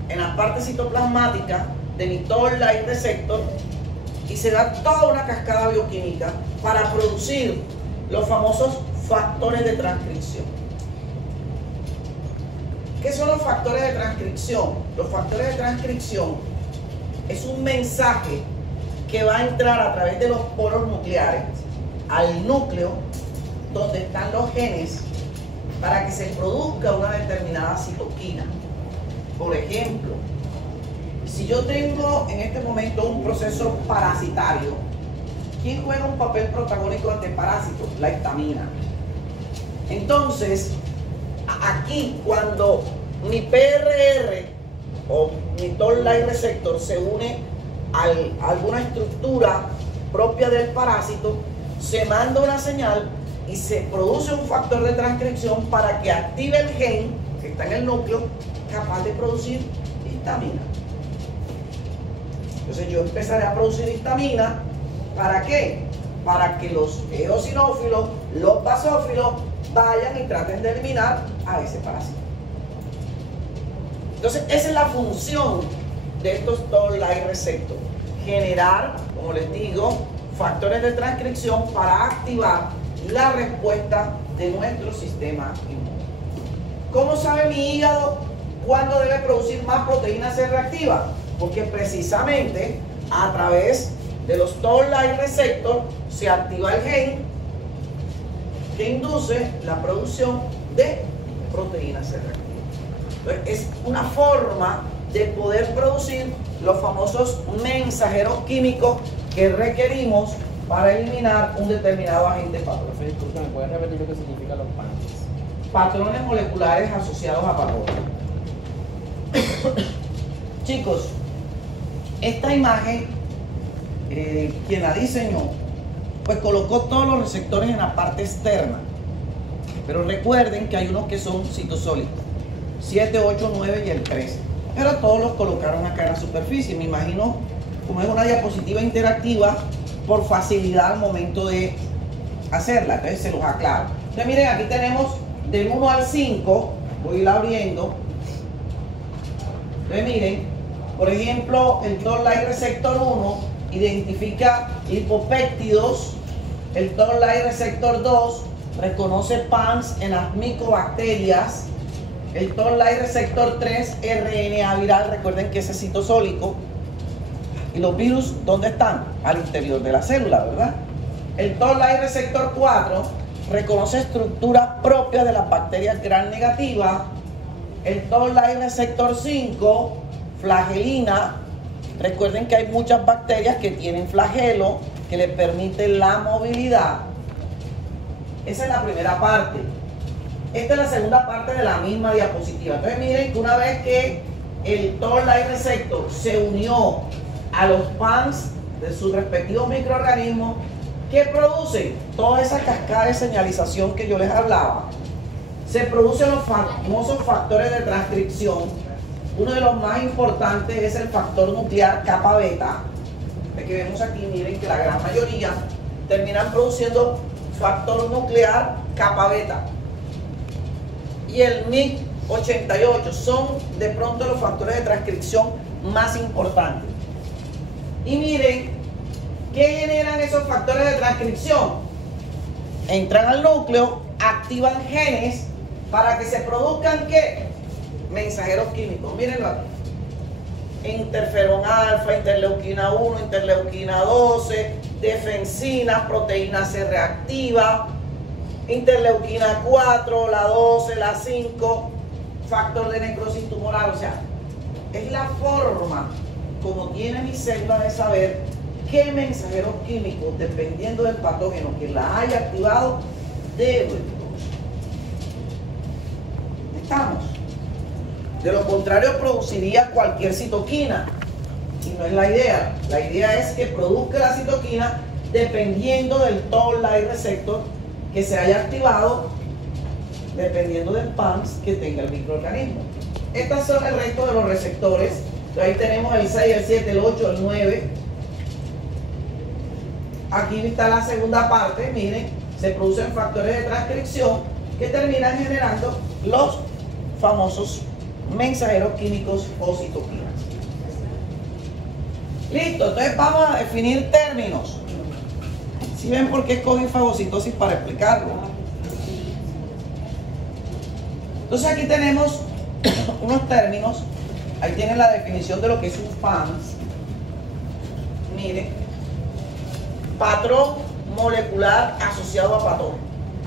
en la parte citoplasmática de mi Toll-like receptor y se da toda una cascada bioquímica para producir los famosos factores de transcripción. ¿Qué son los factores de transcripción? Los factores de transcripción es un mensaje que va a entrar a través de los poros nucleares al núcleo donde están los genes para que se produzca una determinada citoquina. Por ejemplo, si yo tengo en este momento un proceso parasitario, ¿quién juega un papel protagónico ante parásitos? La histamina. Entonces, aquí cuando mi PRR o mi Toll-like receptor se une a alguna estructura propia del parásito, se manda una señal y se produce un factor de transcripción para que active el gen que está en el núcleo capaz de producir histamina. Entonces yo empezaré a producir histamina. ¿Para qué? Para que los eosinófilos, los basófilos vayan y traten de eliminar a ese parásito. Entonces esa es la función de estos toll-like receptors: generar, como les digo, factores de transcripción para activar la respuesta de nuestro sistema inmune. ¿Cómo sabe mi hígado cuándo debe producir más proteína C reactiva? Porque precisamente a través de los toll-like receptors se activa el gen que induce la producción de proteína C reactiva. Entonces, es una forma de poder producir los famosos mensajeros químicos que requerimos para eliminar un determinado agente patógeno. Disculpa, ¿me puedes repetir lo que significan los PANs? Patrones moleculares asociados a patógenos. Chicos, esta imagen, quien la diseñó, pues colocó todos los receptores en la parte externa. Pero recuerden que hay unos que son citosólicos, 7, 8, 9 y el 13. Pero todos los colocaron acá en la superficie. Me imagino, como es una diapositiva interactiva, por facilidad al momento de hacerla. Entonces se los aclaro. Entonces miren, aquí tenemos del 1 al 5. Voy a ir abriendo. Entonces miren, por ejemplo, el toll-like receptor 1 identifica lipopéptidos. El toll-like receptor 2 reconoce PANs en las micobacterias. El toll-like receptor 3, RNA viral, recuerden que ese es citosólico. ¿Y los virus dónde están? Al interior de la célula, ¿verdad? El toll-like receptor 4 reconoce estructuras propias de las bacterias gram negativas. El toll-like receptor 5, flagelina. Recuerden que hay muchas bacterias que tienen flagelo que les permiten la movilidad. Esa es la primera parte. Esta es la segunda parte de la misma diapositiva. Entonces miren que una vez que el toll-like receptor se unió a los PANs de sus respectivos microorganismos, ¿qué producen? Toda esa cascada de señalización que yo les hablaba. Se producen los famosos factores de transcripción. Uno de los más importantes es el factor nuclear kappa beta. El que vemos aquí, miren que la gran mayoría terminan produciendo factor nuclear kappa beta. Y el MYC88 son de pronto los factores de transcripción más importantes. Y miren, ¿qué generan esos factores de transcripción? Entran al núcleo, activan genes para que se produzcan ¿qué? Mensajeros químicos. Mírenlo aquí. Interferón alfa, interleuquina 1, interleuquina 12, defensinas, proteína C reactiva, interleuquina 4, la 12, la 5, factor de necrosis tumoral. O sea, es la forma como tiene mi célula de saber qué mensajeros químicos, dependiendo del patógeno que la haya activado, debo producir. ¿Estamos? De lo contrario, produciría cualquier citoquina. Y no es la idea. La idea es que produzca la citoquina dependiendo del toll-like receptor que se haya activado, dependiendo del PANS que tenga el microorganismo. Estos son el resto de los receptores. Ahí tenemos el 6, el 7, el 8, el 9. Aquí está la segunda parte. Miren, se producen factores de transcripción que terminan generando los famosos mensajeros químicos o citoquinas. Listo, entonces vamos a definir términos. ¿Sí ven por qué escogí fagocitosis para explicarlo? Entonces aquí tenemos unos términos. Ahí tienen la definición de lo que es un PANS. Miren, patrón molecular asociado a patógeno.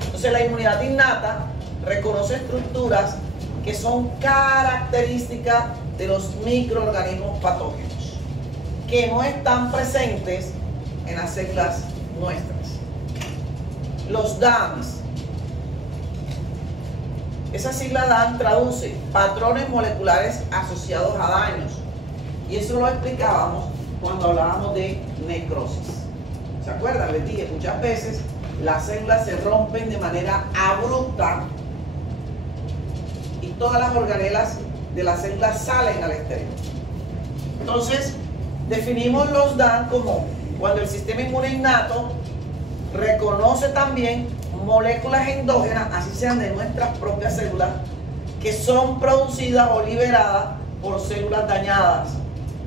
Entonces la inmunidad innata reconoce estructuras que son características de los microorganismos patógenos, que no están presentes en las células nuestras. Los DAMs. Esa sigla DAM traduce patrones moleculares asociados a daños. Y eso lo explicábamos cuando hablábamos de necrosis. ¿Se acuerdan? Les dije, muchas veces las células se rompen de manera abrupta y todas las organelas de las células salen al exterior. Entonces, definimos los DAN como cuando el sistema inmune innato reconoce también moléculas endógenas, así sean de nuestras propias células, que son producidas o liberadas por células dañadas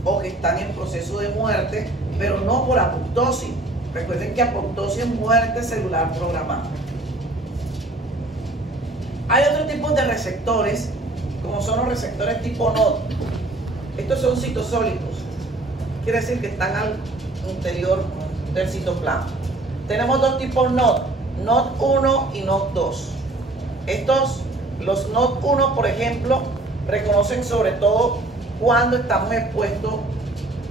o que están en proceso de muerte, pero no por apoptosis. Recuerden que apoptosis es muerte celular programada. Hay otros tipos de receptores, como son los receptores tipo NOD. Estos son citosólicos, quiere decir que están al interior del citoplasma. Tenemos dos tipos NOD, NOD1 y NOD2. Los NOD1, por ejemplo, reconocen sobre todo cuando estamos expuestos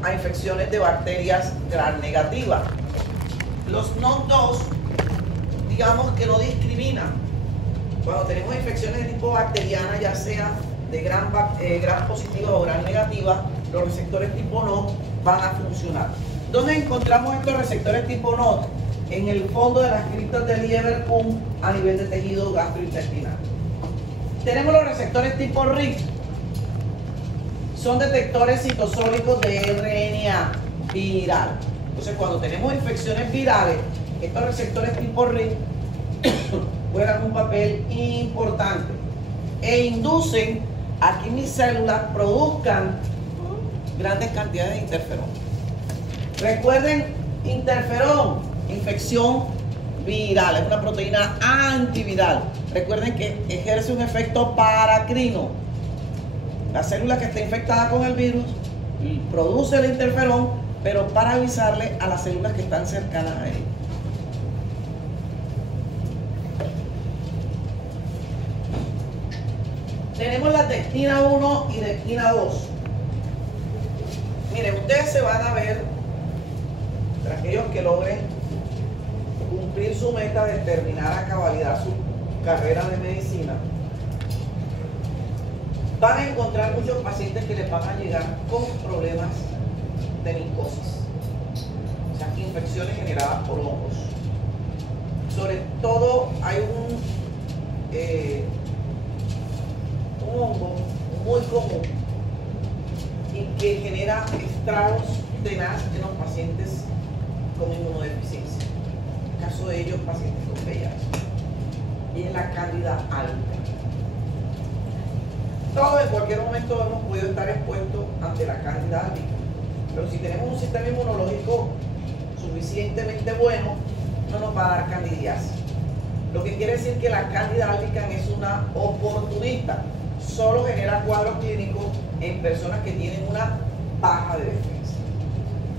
a infecciones de bacterias gram negativas. Los NOD2, digamos que no discriminan. Cuando tenemos infecciones de tipo bacteriana, ya sea de gram positiva o gram negativa, los receptores tipo NOD van a funcionar. ¿Dónde encontramos estos receptores tipo NOD? En el fondo de las criptas del Lieberkühn a nivel de tejido gastrointestinal. Tenemos los receptores tipo RIG. Son detectores citosólicos de RNA viral. Entonces, cuando tenemos infecciones virales, estos receptores tipo RIG juegan un papel importante e inducen a que mis células produzcan grandes cantidades de interferón. Recuerden, interferón, infección viral, es una proteína antiviral. Recuerden que ejerce un efecto paracrino. La célula que está infectada con el virus produce el interferón, pero para avisarle a las células que están cercanas a él. Tenemos la dectina 1 y dectina 2. Miren, ustedes se van a ver, para aquellos que logren cumplir su meta de terminar a cabalidad su carrera de medicina, van a encontrar muchos pacientes que les van a llegar con problemas de micosis, o sea, infecciones generadas por hongos. Sobre todo hay un hongo muy común y que genera estragos tenaces en los pacientes con inmunodeficiencia. En el caso de ellos, pacientes con VIH. Y es la Cándida albicans. Todos en cualquier momento hemos podido estar expuestos ante la Cándida albicans. Pero si tenemos un sistema inmunológico suficientemente bueno, no nos va a dar candidiasis. Lo que quiere decir que la Cándida albicans es una oportunista. Solo genera cuadros clínicos en personas que tienen una baja de defensa.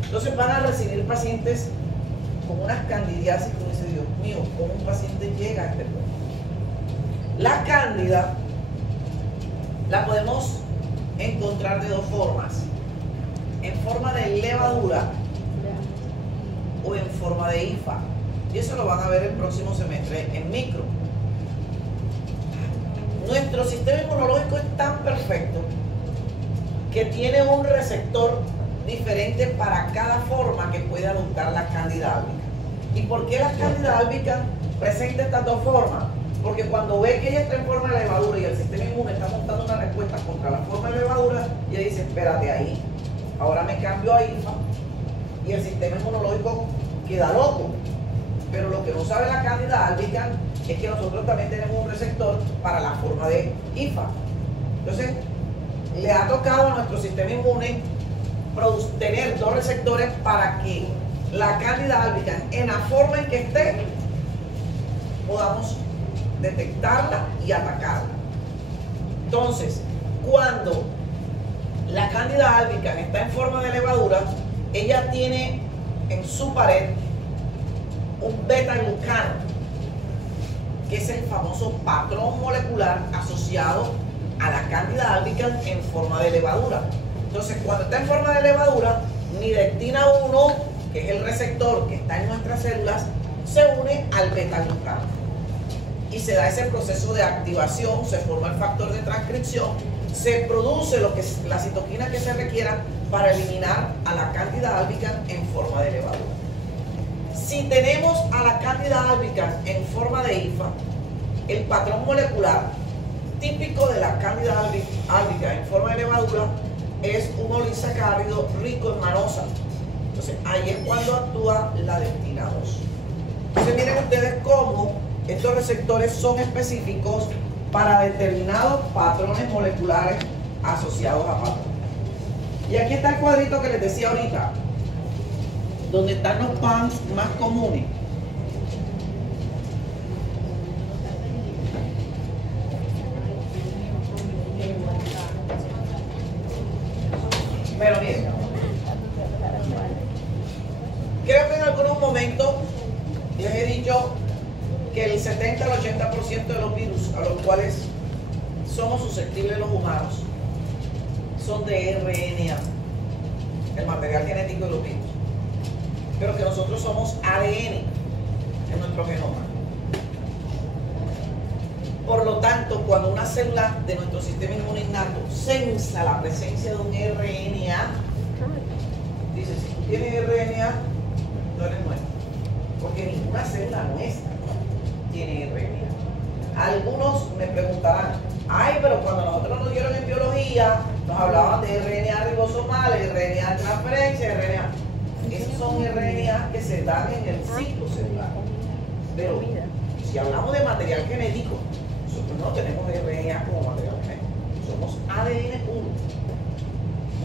Entonces van a recibir pacientes con unas candidiasis, como dice Dios mío, ¿cómo un paciente llega a este punto? La cándida la podemos encontrar de dos formas: en forma de levadura o en forma de hifa. Y eso lo van a ver el próximo semestre en micro. Nuestro sistema inmunológico es tan perfecto que tiene un receptor diferente para cada forma que puede adoptar la Cándida albicans. ¿Y por qué la Cándida albicans presenta estas dos formas? Porque cuando ve que ella está en forma de levadura y el sistema inmune está montando una respuesta contra la forma de levadura, ella dice, espérate ahí, ahora me cambio a IFA, y el sistema inmunológico queda loco. Pero lo que no sabe la Cándida albicans es que nosotros también tenemos un receptor para la forma de IFA. Entonces, le ha tocado a nuestro sistema inmune tener dos receptores para que la Cándida albicans, en la forma en que esté, podamos detectarla y atacarla. Entonces, cuando la Cándida albicans está en forma de levadura, ella tiene en su pared un beta-glucano, que es el famoso patrón molecular asociado a la Cándida albicans en forma de levadura. Entonces, cuando está en forma de levadura, nidectina 1, que es el receptor que está en nuestras células, se une al beta-glucano. Y se da ese proceso de activación, se forma el factor de transcripción, se produce la citoquina que se requiera para eliminar a la Cándida albicans en forma de levadura. Si Si tenemos a la Candida albicans en forma de hifa, el patrón molecular típico de la Candida albicans en forma de levadura es un oligosacárido rico en manosa. Entonces, ahí es cuando actúa la leptina 2. Entonces, miren ustedes cómo estos receptores son específicos para determinados patrones moleculares asociados a patrones. Y aquí está el cuadrito que les decía ahorita, donde están los PAMs más comunes. Pero miren, creo que en algunos momentos les he dicho que el 70 al 80% de los virus a los cuales somos susceptibles los humanos son de RNA, el material genético de los virus, pero que nosotros somos ADN en nuestro genoma. Por lo tanto, cuando una célula de nuestro sistema inmune innato sensa la presencia de un RNA, dice, si tú tienes RNA, no eres nuestro, porque ninguna célula nuestra tiene RNA. Algunos me preguntarán, ay, pero cuando nosotros nos dieron en biología, nos hablaban de RNA ribosomal, RNA de transferencia, RNA. Esos son RNA que se dan en el ciclo celular. Pero si hablamos de material genético, nosotros no tenemos RNA como material genético. Somos ADN puro.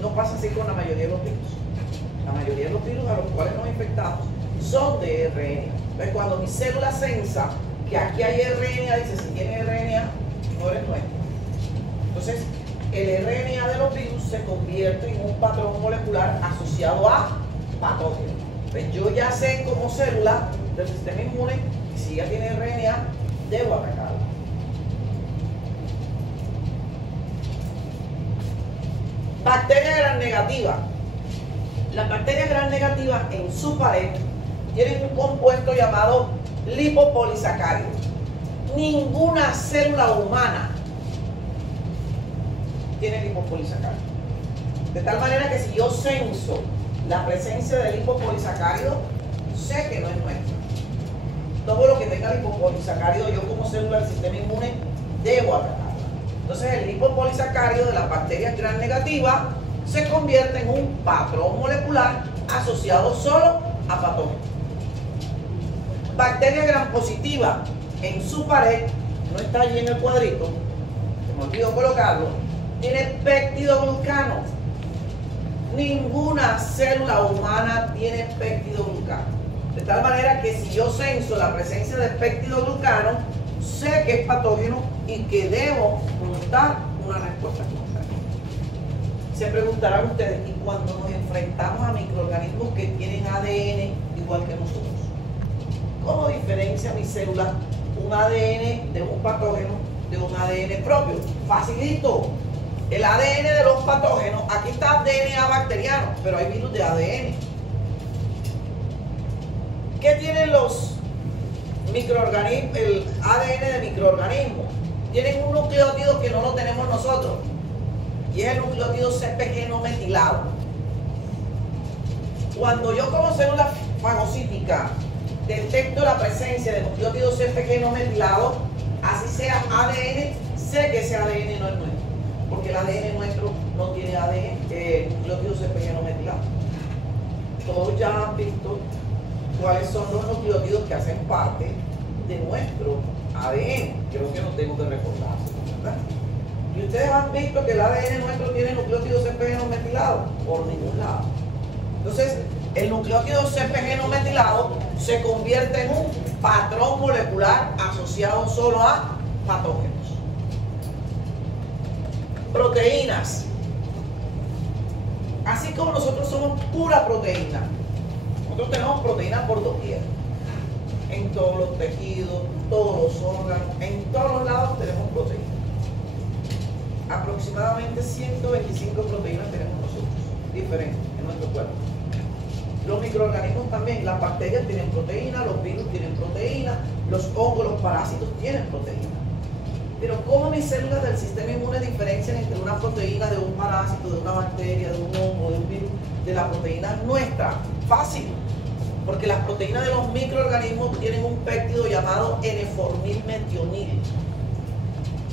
No pasa así con la mayoría de los virus. La mayoría de los virus a los cuales nos infectamos son de RNA. Entonces, cuando mi célula sensa que aquí hay RNA, dice, si tiene RNA, no eres nuestro. Entonces, el RNA de los virus se convierte en un patrón molecular asociado a patógenos. Pues yo ya sé como célula del sistema inmune, que si ya tiene RNA, debo atacarla. Bacteria gram negativa. Las bacterias gram negativas en su pared tienen un compuesto llamado lipopolisacárido. Ninguna célula humana tiene lipopolisacárido. De tal manera que si yo censo la presencia de lipopolisacárido, sé que no es nuestra. Todo lo que tenga lipopolisacárido, yo como célula del sistema inmune debo atacarla. Entonces el lipopolisacárido de las bacterias gram negativas se convierte en un patrón molecular asociado solo a patógenos. Bacteria gram positiva en su pared, no está allí en el cuadrito, se me olvidó colocarlo, tiene péptidoglucano. Ninguna célula humana tiene péptidoglucano. De tal manera que si yo censo la presencia de péptidoglucano, sé que es patógeno y que debo montar una respuesta contraria. Se preguntarán ustedes, ¿y cuando nos enfrentamos a microorganismos que tienen ADN igual que nosotros? ¿Cómo diferencia mi célula un ADN de un patógeno de un ADN propio? Facilito. El ADN de los patógenos, aquí está DNA bacteriano, pero hay virus de ADN. ¿Qué tienen los microorganismos, el ADN de microorganismos? Tienen un nucleótido que no lo tenemos nosotros, y es el nucleótido CpG no metilado. Cuando yo como célula fagocítica detecto la presencia de nucleótido CpG no metilado, así sea ADN, sé que ese ADN no es nuestro, porque el ADN nuestro no tiene ADN, nucleótido CpG no metilado. Todos ya han visto cuáles son los nucleótidos que hacen parte de nuestro ADN. Creo que no tengo que recordarse, ¿verdad? Y ustedes han visto que el ADN nuestro tiene nucleótido CpG no metilado, por ningún lado. Entonces, el nucleótido CpG no metilado se convierte en un patrón molecular asociado solo a patógenos. Proteínas. Así como nosotros somos pura proteína, nosotros tenemos proteínas por doquier. En todos los tejidos, todos los órganos, en todos los lados tenemos proteínas. Aproximadamente 125 proteínas tenemos nosotros, diferentes en nuestro cuerpo. Los microorganismos también, las bacterias tienen proteína, los virus tienen proteína, los hongos, los parásitos tienen proteína. Pero ¿cómo mis células del sistema inmune diferencian entre una proteína de un parásito, de una bacteria, de un hongo, de un virus, de la proteína nuestra? Fácil. Porque las proteínas de los microorganismos tienen un péptido llamado N-formilmetionil.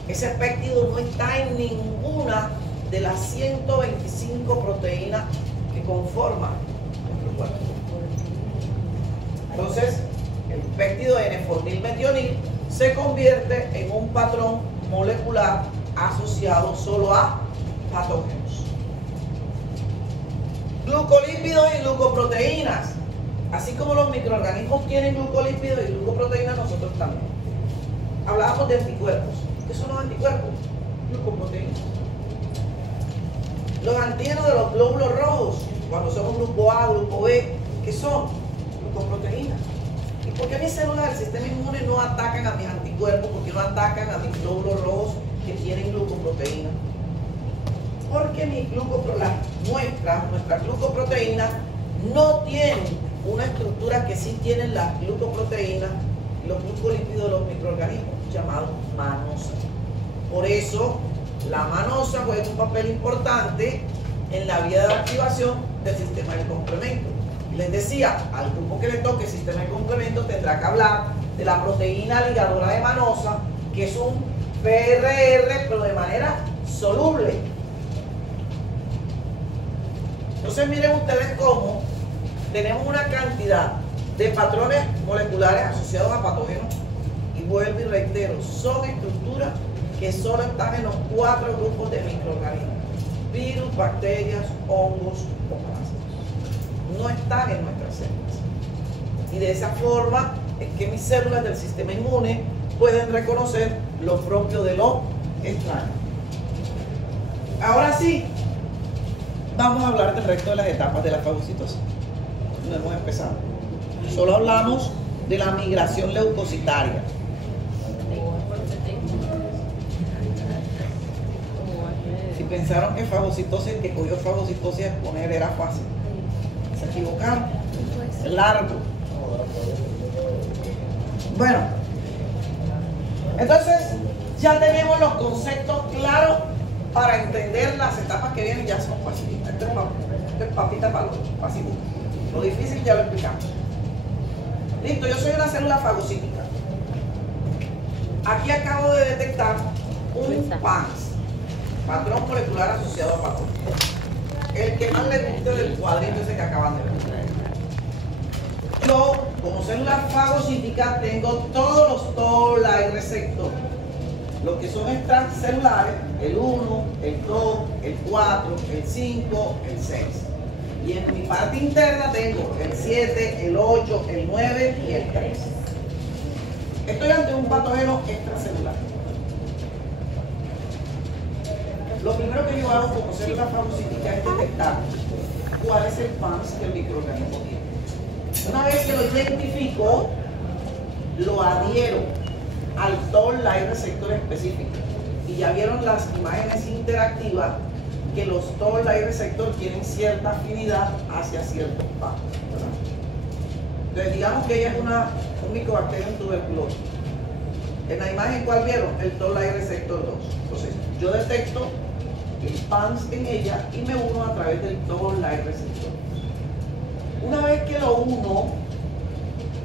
Ese péptido no está en ninguna de las 125 proteínas que conforman nuestro cuerpo. Entonces, el péptido N-formilmetionil se convierte en un patrón molecular asociado solo a patógenos. Glucolípidos y glucoproteínas. Así como los microorganismos tienen glucolípidos y glucoproteínas, nosotros también. Hablábamos de anticuerpos. ¿Qué son los anticuerpos? Glucoproteínas. Los antígenos de los glóbulos rojos, cuando somos grupo A, grupo B, ¿qué son? Glucoproteínas. ¿Y por qué mis células del sistema inmune no atacan a mis anticuerpos? ¿Por qué no atacan a mis glóbulos rojos que tienen glucoproteínas? Porque nuestras glucoproteínas no tienen una estructura que sí tienen las glucoproteínas y los glucolípidos de los microorganismos, llamados manosa. Por eso, la manosa juega un papel importante en la vía de activación del sistema de complemento. Y les decía, al grupo que le toque el sistema de complemento tendrá que hablar de la proteína ligadora de manosa, que es un PRR, pero de manera soluble. Entonces miren ustedes cómo tenemos una cantidad de patrones moleculares asociados a patógenos, y vuelvo y reitero, son estructuras que solo están en los 4 grupos de microorganismos: virus, bacterias, hongos o parásitos. No están en nuestras células. Y de esa forma es que mis células del sistema inmune pueden reconocer lo propio de lo extraño. Ahora sí, vamos a hablar del resto de las etapas de la fagocitosis. No hemos empezado. Solo hablamos de la migración leucocitaria. Si pensaron que fagocitosis, que cogió fagocitosis a exponer era fácil, se equivocaron. Es largo. Bueno, entonces ya tenemos los conceptos claros para entender las etapas que vienen. Ya son facilitas. Esto es papita para los pasivos. Lo difícil ya lo explicamos. Listo, yo soy una célula fagocítica. Aquí acabo de detectar un PANS, patrón molecular asociado a patógenos. El que más le guste del cuadrito ese que acaban de ver. Yo, como célula fagocítica, tengo todos los toll-like receptores. Los que son extracelulares, el 1, el 2, el 4, el 5, el 6. Y en mi parte interna tengo el 7, el 8, el 9 y el 3. Estoy ante un patógeno extracelular. Lo primero que yo hago como célula fagocítica es detectar cuál es el PANS que el microorganismo tiene. Una vez que lo identifico, lo adhiero al toll-like receptor específico. Y ya vieron las imágenes interactivas que los toll-like receptor tienen cierta afinidad hacia ciertos PANS. Entonces digamos que ella es un Mycobacterium tuberculosis. En la imagen, ¿cuál vieron? El toll-like receptor 2. Entonces yo detecto el PANS en ella y me uno a través del toll-like receptor. Una vez que lo uno,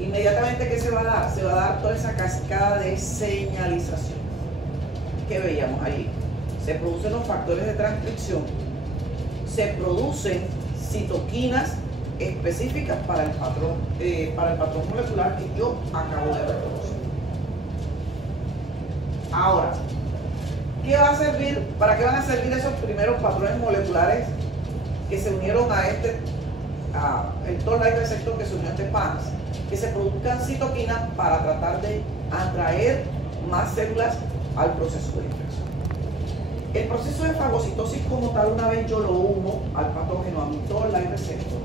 inmediatamente ¿qué se va a dar? Se va a dar toda esa cascada de señalización que veíamos ahí. Se producen los factores de transcripción, se producen citoquinas específicas para el patrón molecular que yo acabo de reconocer. Ahora, ¿qué va a servir? ¿Para qué van a servir esos primeros patrones moleculares que se unieron a el toll-like receptor que se unió a este PANS? Que se produzcan citoquinas para tratar de atraer más células al proceso de infección. El proceso de fagocitosis como tal, una vez yo lo uno al patógeno, a mi toll-like receptor,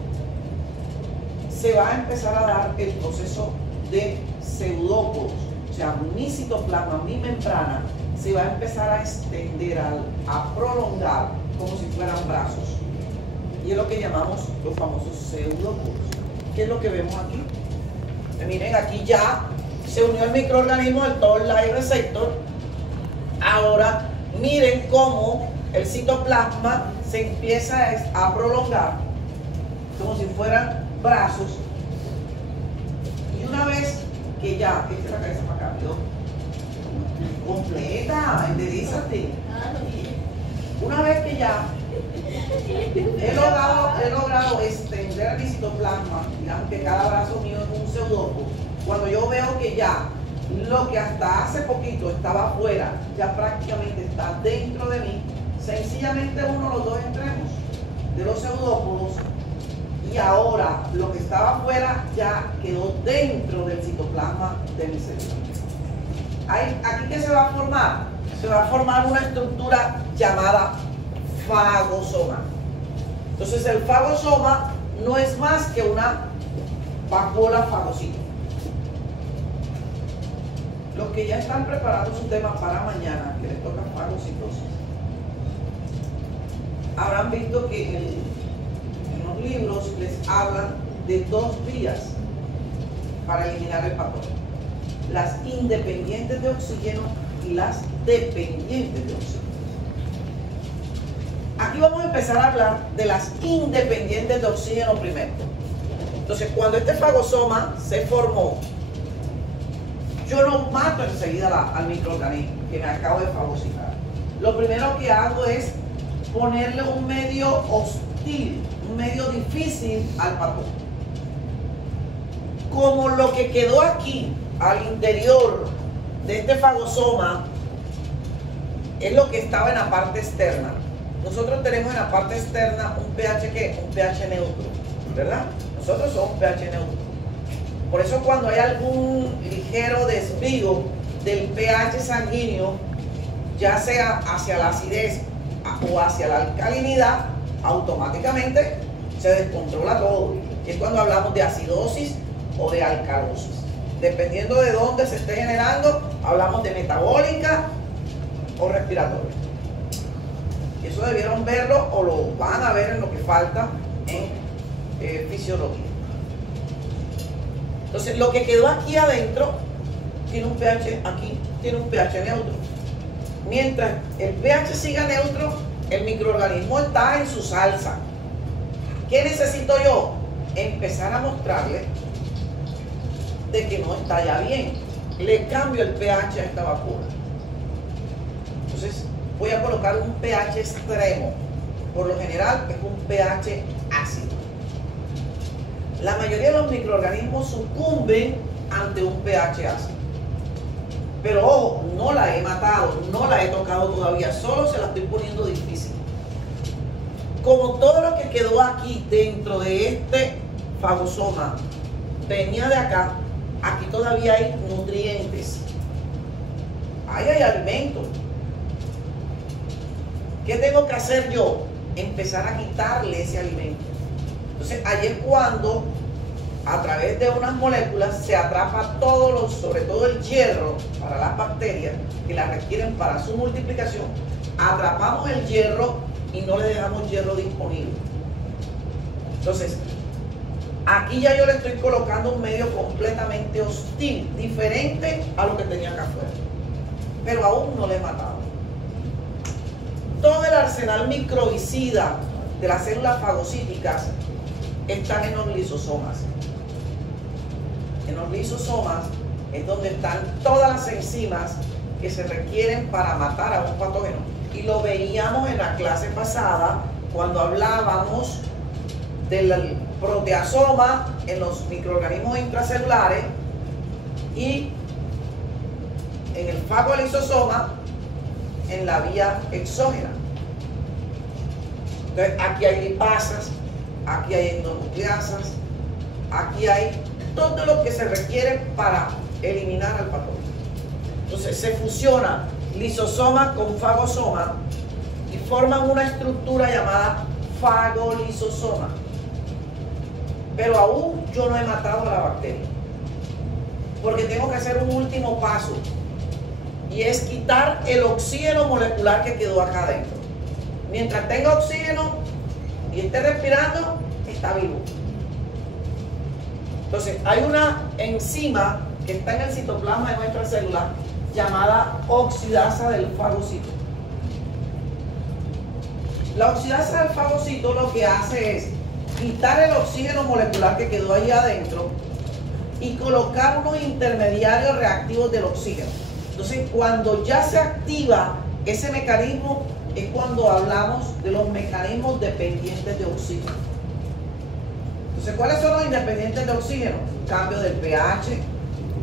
se va a empezar a dar el proceso de pseudópodos. O sea, mi citoplasma, mi membrana, se va a empezar a extender, a prolongar como si fueran brazos. Y es lo que llamamos los famosos pseudópodos. ¿Qué es lo que vemos aquí? Miren, aquí ya se unió el microorganismo al toll-like receptor. Ahora miren cómo el citoplasma se empieza a prolongar como si fueran brazos ya, esta es la cabeza para acá, ¿no? Completa, enderezate. Una vez que ya he logrado extender mi citoplasma, digamos que cada brazo mío es un pseudópodo, cuando yo veo que ya lo que hasta hace poquito estaba afuera, ya prácticamente está dentro de mí, sencillamente uno los dos extremos de los pseudópodos, y ahora lo que estaba afuera ya quedó dentro del citoplasma de mi célula. ¿Aquí qué se va a formar? Se va a formar una estructura llamada fagosoma. Entonces el fagosoma no es más que una vacuola fagocito. Los que ya están preparando su tema para mañana, que les toca fagocitosis, habrán visto que en los libros les hablan de dos vías para eliminar el patógeno: las independientes de oxígeno y las dependientes de oxígeno. Aquí vamos a empezar a hablar de las independientes de oxígeno primero. Entonces, cuando este fagosoma se formó, yo no mato enseguida al microorganismo que me acabo de fagocitar. Lo primero que hago es ponerle un medio hostil, un medio difícil al patógeno. Como lo que quedó aquí al interior de este fagosoma es lo que estaba en la parte externa. Nosotros tenemos en la parte externa un pH ¿qué? Un pH neutro, ¿verdad? Nosotros somos pH neutro. Por eso cuando hay algún ligero desvío del pH sanguíneo, ya sea hacia la acidez o hacia la alcalinidad, automáticamente se descontrola todo. Y es cuando hablamos de acidosis o de alcalosis. Dependiendo de dónde se esté generando, hablamos de metabólica o respiratoria. Y eso debieron verlo o lo van a ver en lo que falta en fisiología. Entonces, lo que quedó aquí adentro tiene un pH, aquí tiene un pH neutro. Mientras el pH siga neutro, el microorganismo está en su salsa. ¿Qué necesito yo? Empezar a mostrarle de que no está ya bien. Le cambio el pH a esta vacuna. Entonces, voy a colocar un pH extremo. Por lo general es un pH ácido. La mayoría de los microorganismos sucumben ante un pH ácido. Pero ojo, no la he matado, no la he tocado todavía, solo se la estoy poniendo difícil. Como todo lo que quedó aquí dentro de este fagosoma venía de acá, aquí todavía hay nutrientes. Ahí hay alimentos. ¿Qué tengo que hacer yo? Empezar a quitarle ese alimento. Entonces, ahí es cuando, a través de unas moléculas, se atrapa sobre todo el hierro para las bacterias que la requieren para su multiplicación. Atrapamos el hierro y no le dejamos hierro disponible. Entonces, aquí ya yo le estoy colocando un medio completamente hostil, diferente a lo que tenía acá afuera. Pero aún no le he matado. Todo el arsenal microbicida de las células fagocíticas están en los lisosomas. En los lisosomas es donde están todas las enzimas que se requieren para matar a un patógeno. Y lo veíamos en la clase pasada cuando hablábamos del proteasoma en los microorganismos intracelulares y en el fagolisosoma en la vía exógena. Entonces, aquí hay lipasas, aquí hay endonucleasas, aquí hay todo lo que se requiere para eliminar al patógeno. Entonces se fusiona lisosoma con fagosoma y forman una estructura llamada fagolisosoma. Pero aún yo no he matado a la bacteria, porque tengo que hacer un último paso, y es quitar el oxígeno molecular que quedó acá adentro. Mientras tenga oxígeno y esté respirando, está vivo. Entonces, hay una enzima que está en el citoplasma de nuestra célula llamada oxidasa del fagocito. La oxidasa del fagocito lo que hace es quitar el oxígeno molecular que quedó ahí adentro y colocar unos intermediarios reactivos del oxígeno. Entonces, cuando ya se activa ese mecanismo, es cuando hablamos de los mecanismos dependientes de oxígeno. Entonces, ¿cuáles son los independientes de oxígeno? Cambio del pH,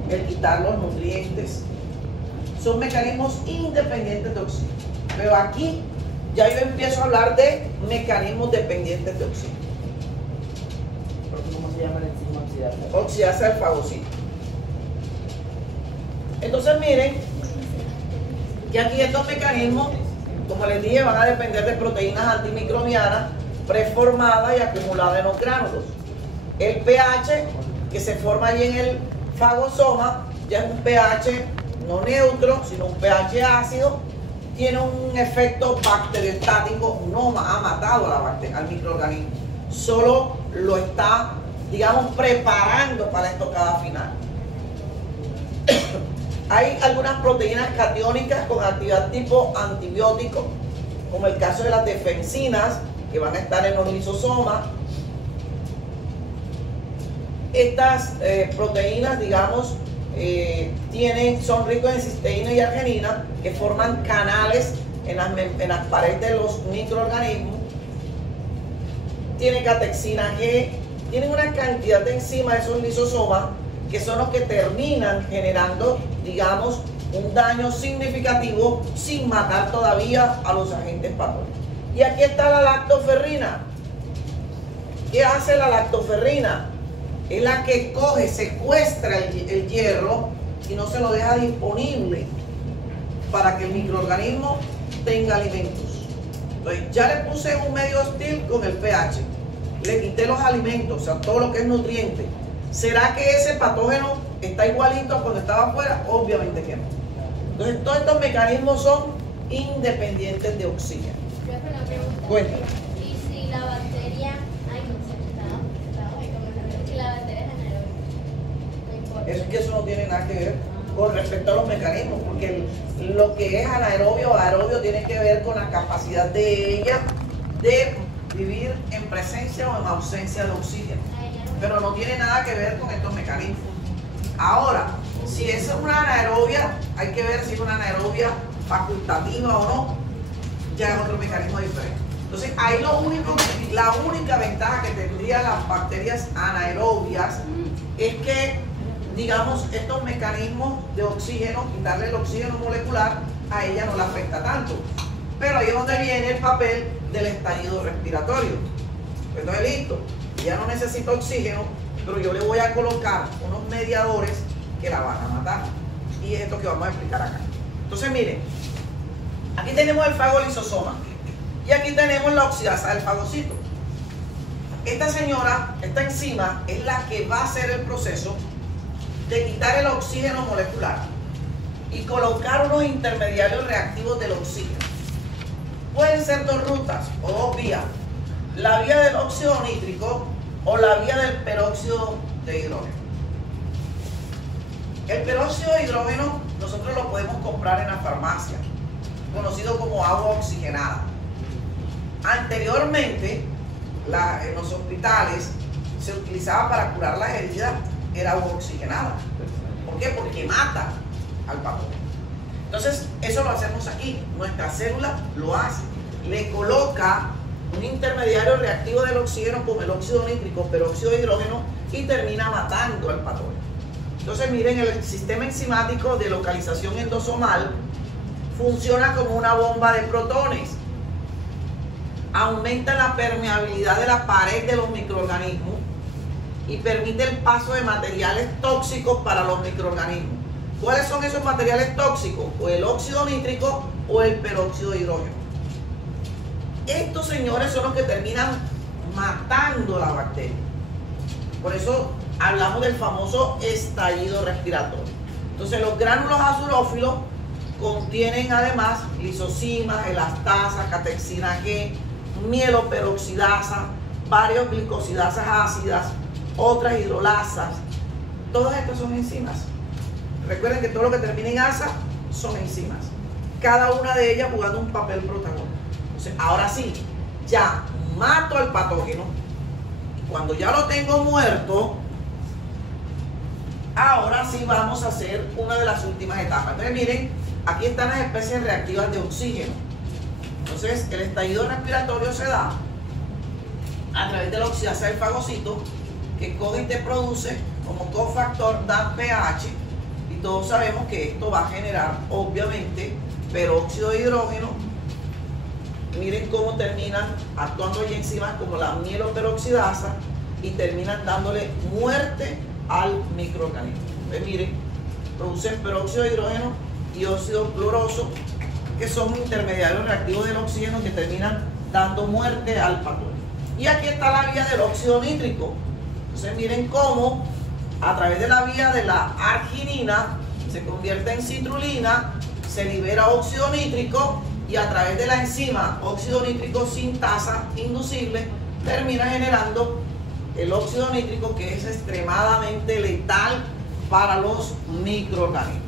el quitar los nutrientes. Son mecanismos independientes de oxígeno. Pero aquí ya yo empiezo a hablar de mecanismos dependientes de oxígeno. ¿Cómo se llama la enzima oxidasa? Oxidasa del fagocito. Entonces miren que aquí estos mecanismos, como les dije, van a depender de proteínas antimicrobianas preformadas y acumuladas en los gránulos. El pH que se forma allí en el fagosoma ya es un pH no neutro, sino un pH ácido. Tiene un efecto bacteriostático, no ha matado a la bacteria, al microorganismo, solo lo está, digamos, preparando para la estocada final. Hay algunas proteínas catiónicas con actividad tipo antibiótico, como el caso de las defensinas, que van a estar en los lisosomas. Estas proteínas, digamos, son ricos en cisteína y arginina, que forman canales en las paredes de los microorganismos. Tiene catexina G, tienen una cantidad de enzimas esos lisosomas que son los que terminan generando, digamos, un daño significativo sin matar todavía a los agentes patógenos. Y aquí está la lactoferrina. ¿Qué hace la lactoferrina? Es la que coge, secuestra el hierro y no se lo deja disponible para que el microorganismo tenga alimentos. Entonces ya le puse un medio hostil con el pH, le quité los alimentos, o sea, todo lo que es nutriente. ¿Será que ese patógeno está igualito a cuando estaba afuera? Obviamente que no. Entonces todos estos mecanismos son independientes de oxígeno. Yo hago una pregunta. Cuéntame. ¿Y si la bacteria, ay no sé, estaba muy como si la bacteria es anaerobia? No importa. Es que eso no tiene nada que ver con respecto a los mecanismos, porque lo que es anaerobio o aerobio tiene que ver con la capacidad de ella de vivir en presencia o en ausencia de oxígeno, pero no tiene nada que ver con estos mecanismos. Ahora, si es una anaerobia, hay que ver si es una anaerobia facultativa o no, ya es otro mecanismo diferente. Entonces, ahí la única ventaja que tendrían las bacterias anaerobias es que, digamos, estos mecanismos de oxígeno, quitarle el oxígeno molecular, a ella no le afecta tanto. Pero ahí es donde viene el papel del estallido respiratorio. Pues entonces, listo, ya no necesito oxígeno, pero yo le voy a colocar unos mediadores que la van a matar. Y es esto que vamos a explicar acá. Entonces, miren, aquí tenemos el fagolisosoma y aquí tenemos la oxidasa del fagocito. Esta señora, esta enzima, es la que va a hacer el proceso de quitar el oxígeno molecular y colocar unos intermediarios reactivos del oxígeno. Pueden ser dos rutas o dos vías: la vía del óxido nítrico o la vía del peróxido de hidrógeno. El peróxido de hidrógeno nosotros lo podemos comprar en la farmacia, conocido como agua oxigenada. Anteriormente, en los hospitales se utilizaba para curar las heridas, era agua oxigenada. ¿Por qué? Porque mata al patógeno. Entonces, eso lo hacemos aquí. Nuestra célula lo hace. Le coloca un intermediario reactivo del oxígeno como el óxido nítrico, peróxido de hidrógeno, y termina matando al patógeno. Entonces, miren, el sistema enzimático de localización endosomal funciona como una bomba de protones. Aumenta la permeabilidad de la pared de los microorganismos y permite el paso de materiales tóxicos para los microorganismos. ¿Cuáles son esos materiales tóxicos? O el óxido nítrico o el peróxido de hidrógeno. Estos señores son los que terminan matando la bacteria. Por eso hablamos del famoso estallido respiratorio. Entonces, los gránulos azurófilos contienen además lisosimas, elastasa, catexina G, mieloperoxidasa, varios glicosidasas ácidas, otras hidrolasas. Todas estas son enzimas. Recuerden que todo lo que termina en asa son enzimas. Cada una de ellas jugando un papel protagónico. Entonces, ahora sí, ya mato al patógeno. Cuando ya lo tengo muerto, Ahora sí vamos a hacer una de las últimas etapas. Entonces miren, aquí están las especies reactivas de oxígeno. Entonces el estallido respiratorio se da a través de la oxidasa del fagocito, que coge y te produce como cofactor DAMPH, y todos sabemos que esto va a generar obviamente peróxido de hidrógeno. Miren cómo terminan actuando ahí enzimas como la mieloperoxidasa y terminan dándole muerte al microorganismo. Entonces miren, producen peróxido de hidrógeno y óxido cloroso, que son intermediarios reactivos del oxígeno que terminan dando muerte al patógeno. Y aquí está la vía del óxido nítrico. Entonces miren cómo a través de la vía de la arginina se convierte en citrulina, se libera óxido nítrico, y a través de la enzima óxido nítrico sintasa inducible termina generando el óxido nítrico, que es extremadamente letal para los microorganismos.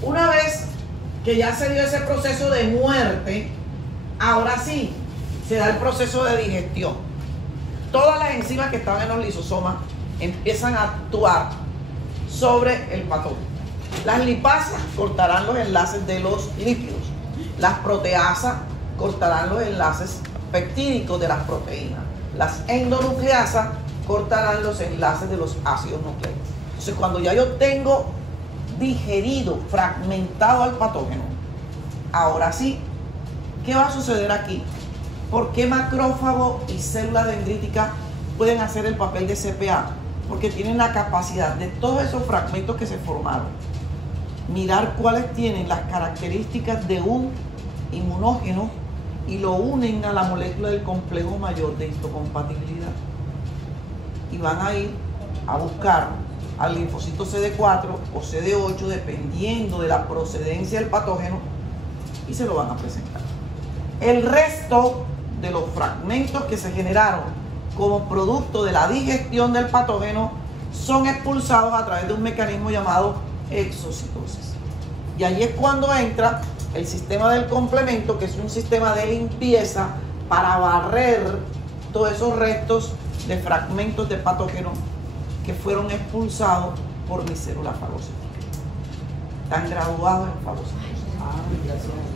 Una vez que ya se dio ese proceso de muerte, ahora sí se da el proceso de digestión. Todas las enzimas que estaban en los lisosomas empiezan a actuar sobre el patógeno. Las lipasas cortarán los enlaces de los lípidos. Las proteasas cortarán los enlaces peptídicos de las proteínas. Las endonucleasas cortarán los enlaces de los ácidos nucleicos. Entonces, cuando ya yo tengo digerido, fragmentado al patógeno, ahora sí, ¿qué va a suceder aquí? ¿Por qué macrófago y célula dendrítica pueden hacer el papel de CPA? Porque tienen la capacidad de todos esos fragmentos que se formaron, mirar cuáles tienen las características de un inmunógeno y lo unen a la molécula del complejo mayor de histocompatibilidad. Y van a ir a buscar al linfocito CD4 o CD8, dependiendo de la procedencia del patógeno, y se lo van a presentar. El resto de los fragmentos que se generaron como producto de la digestión del patógeno son expulsados a través de un mecanismo llamado exocitosis. Y ahí es cuando entra el sistema del complemento, que es un sistema de limpieza para barrer todos esos restos de fragmentos de patógeno que fueron expulsados por mis células fagocíticas. Están graduados en fagocitosis. Gracias a Dios.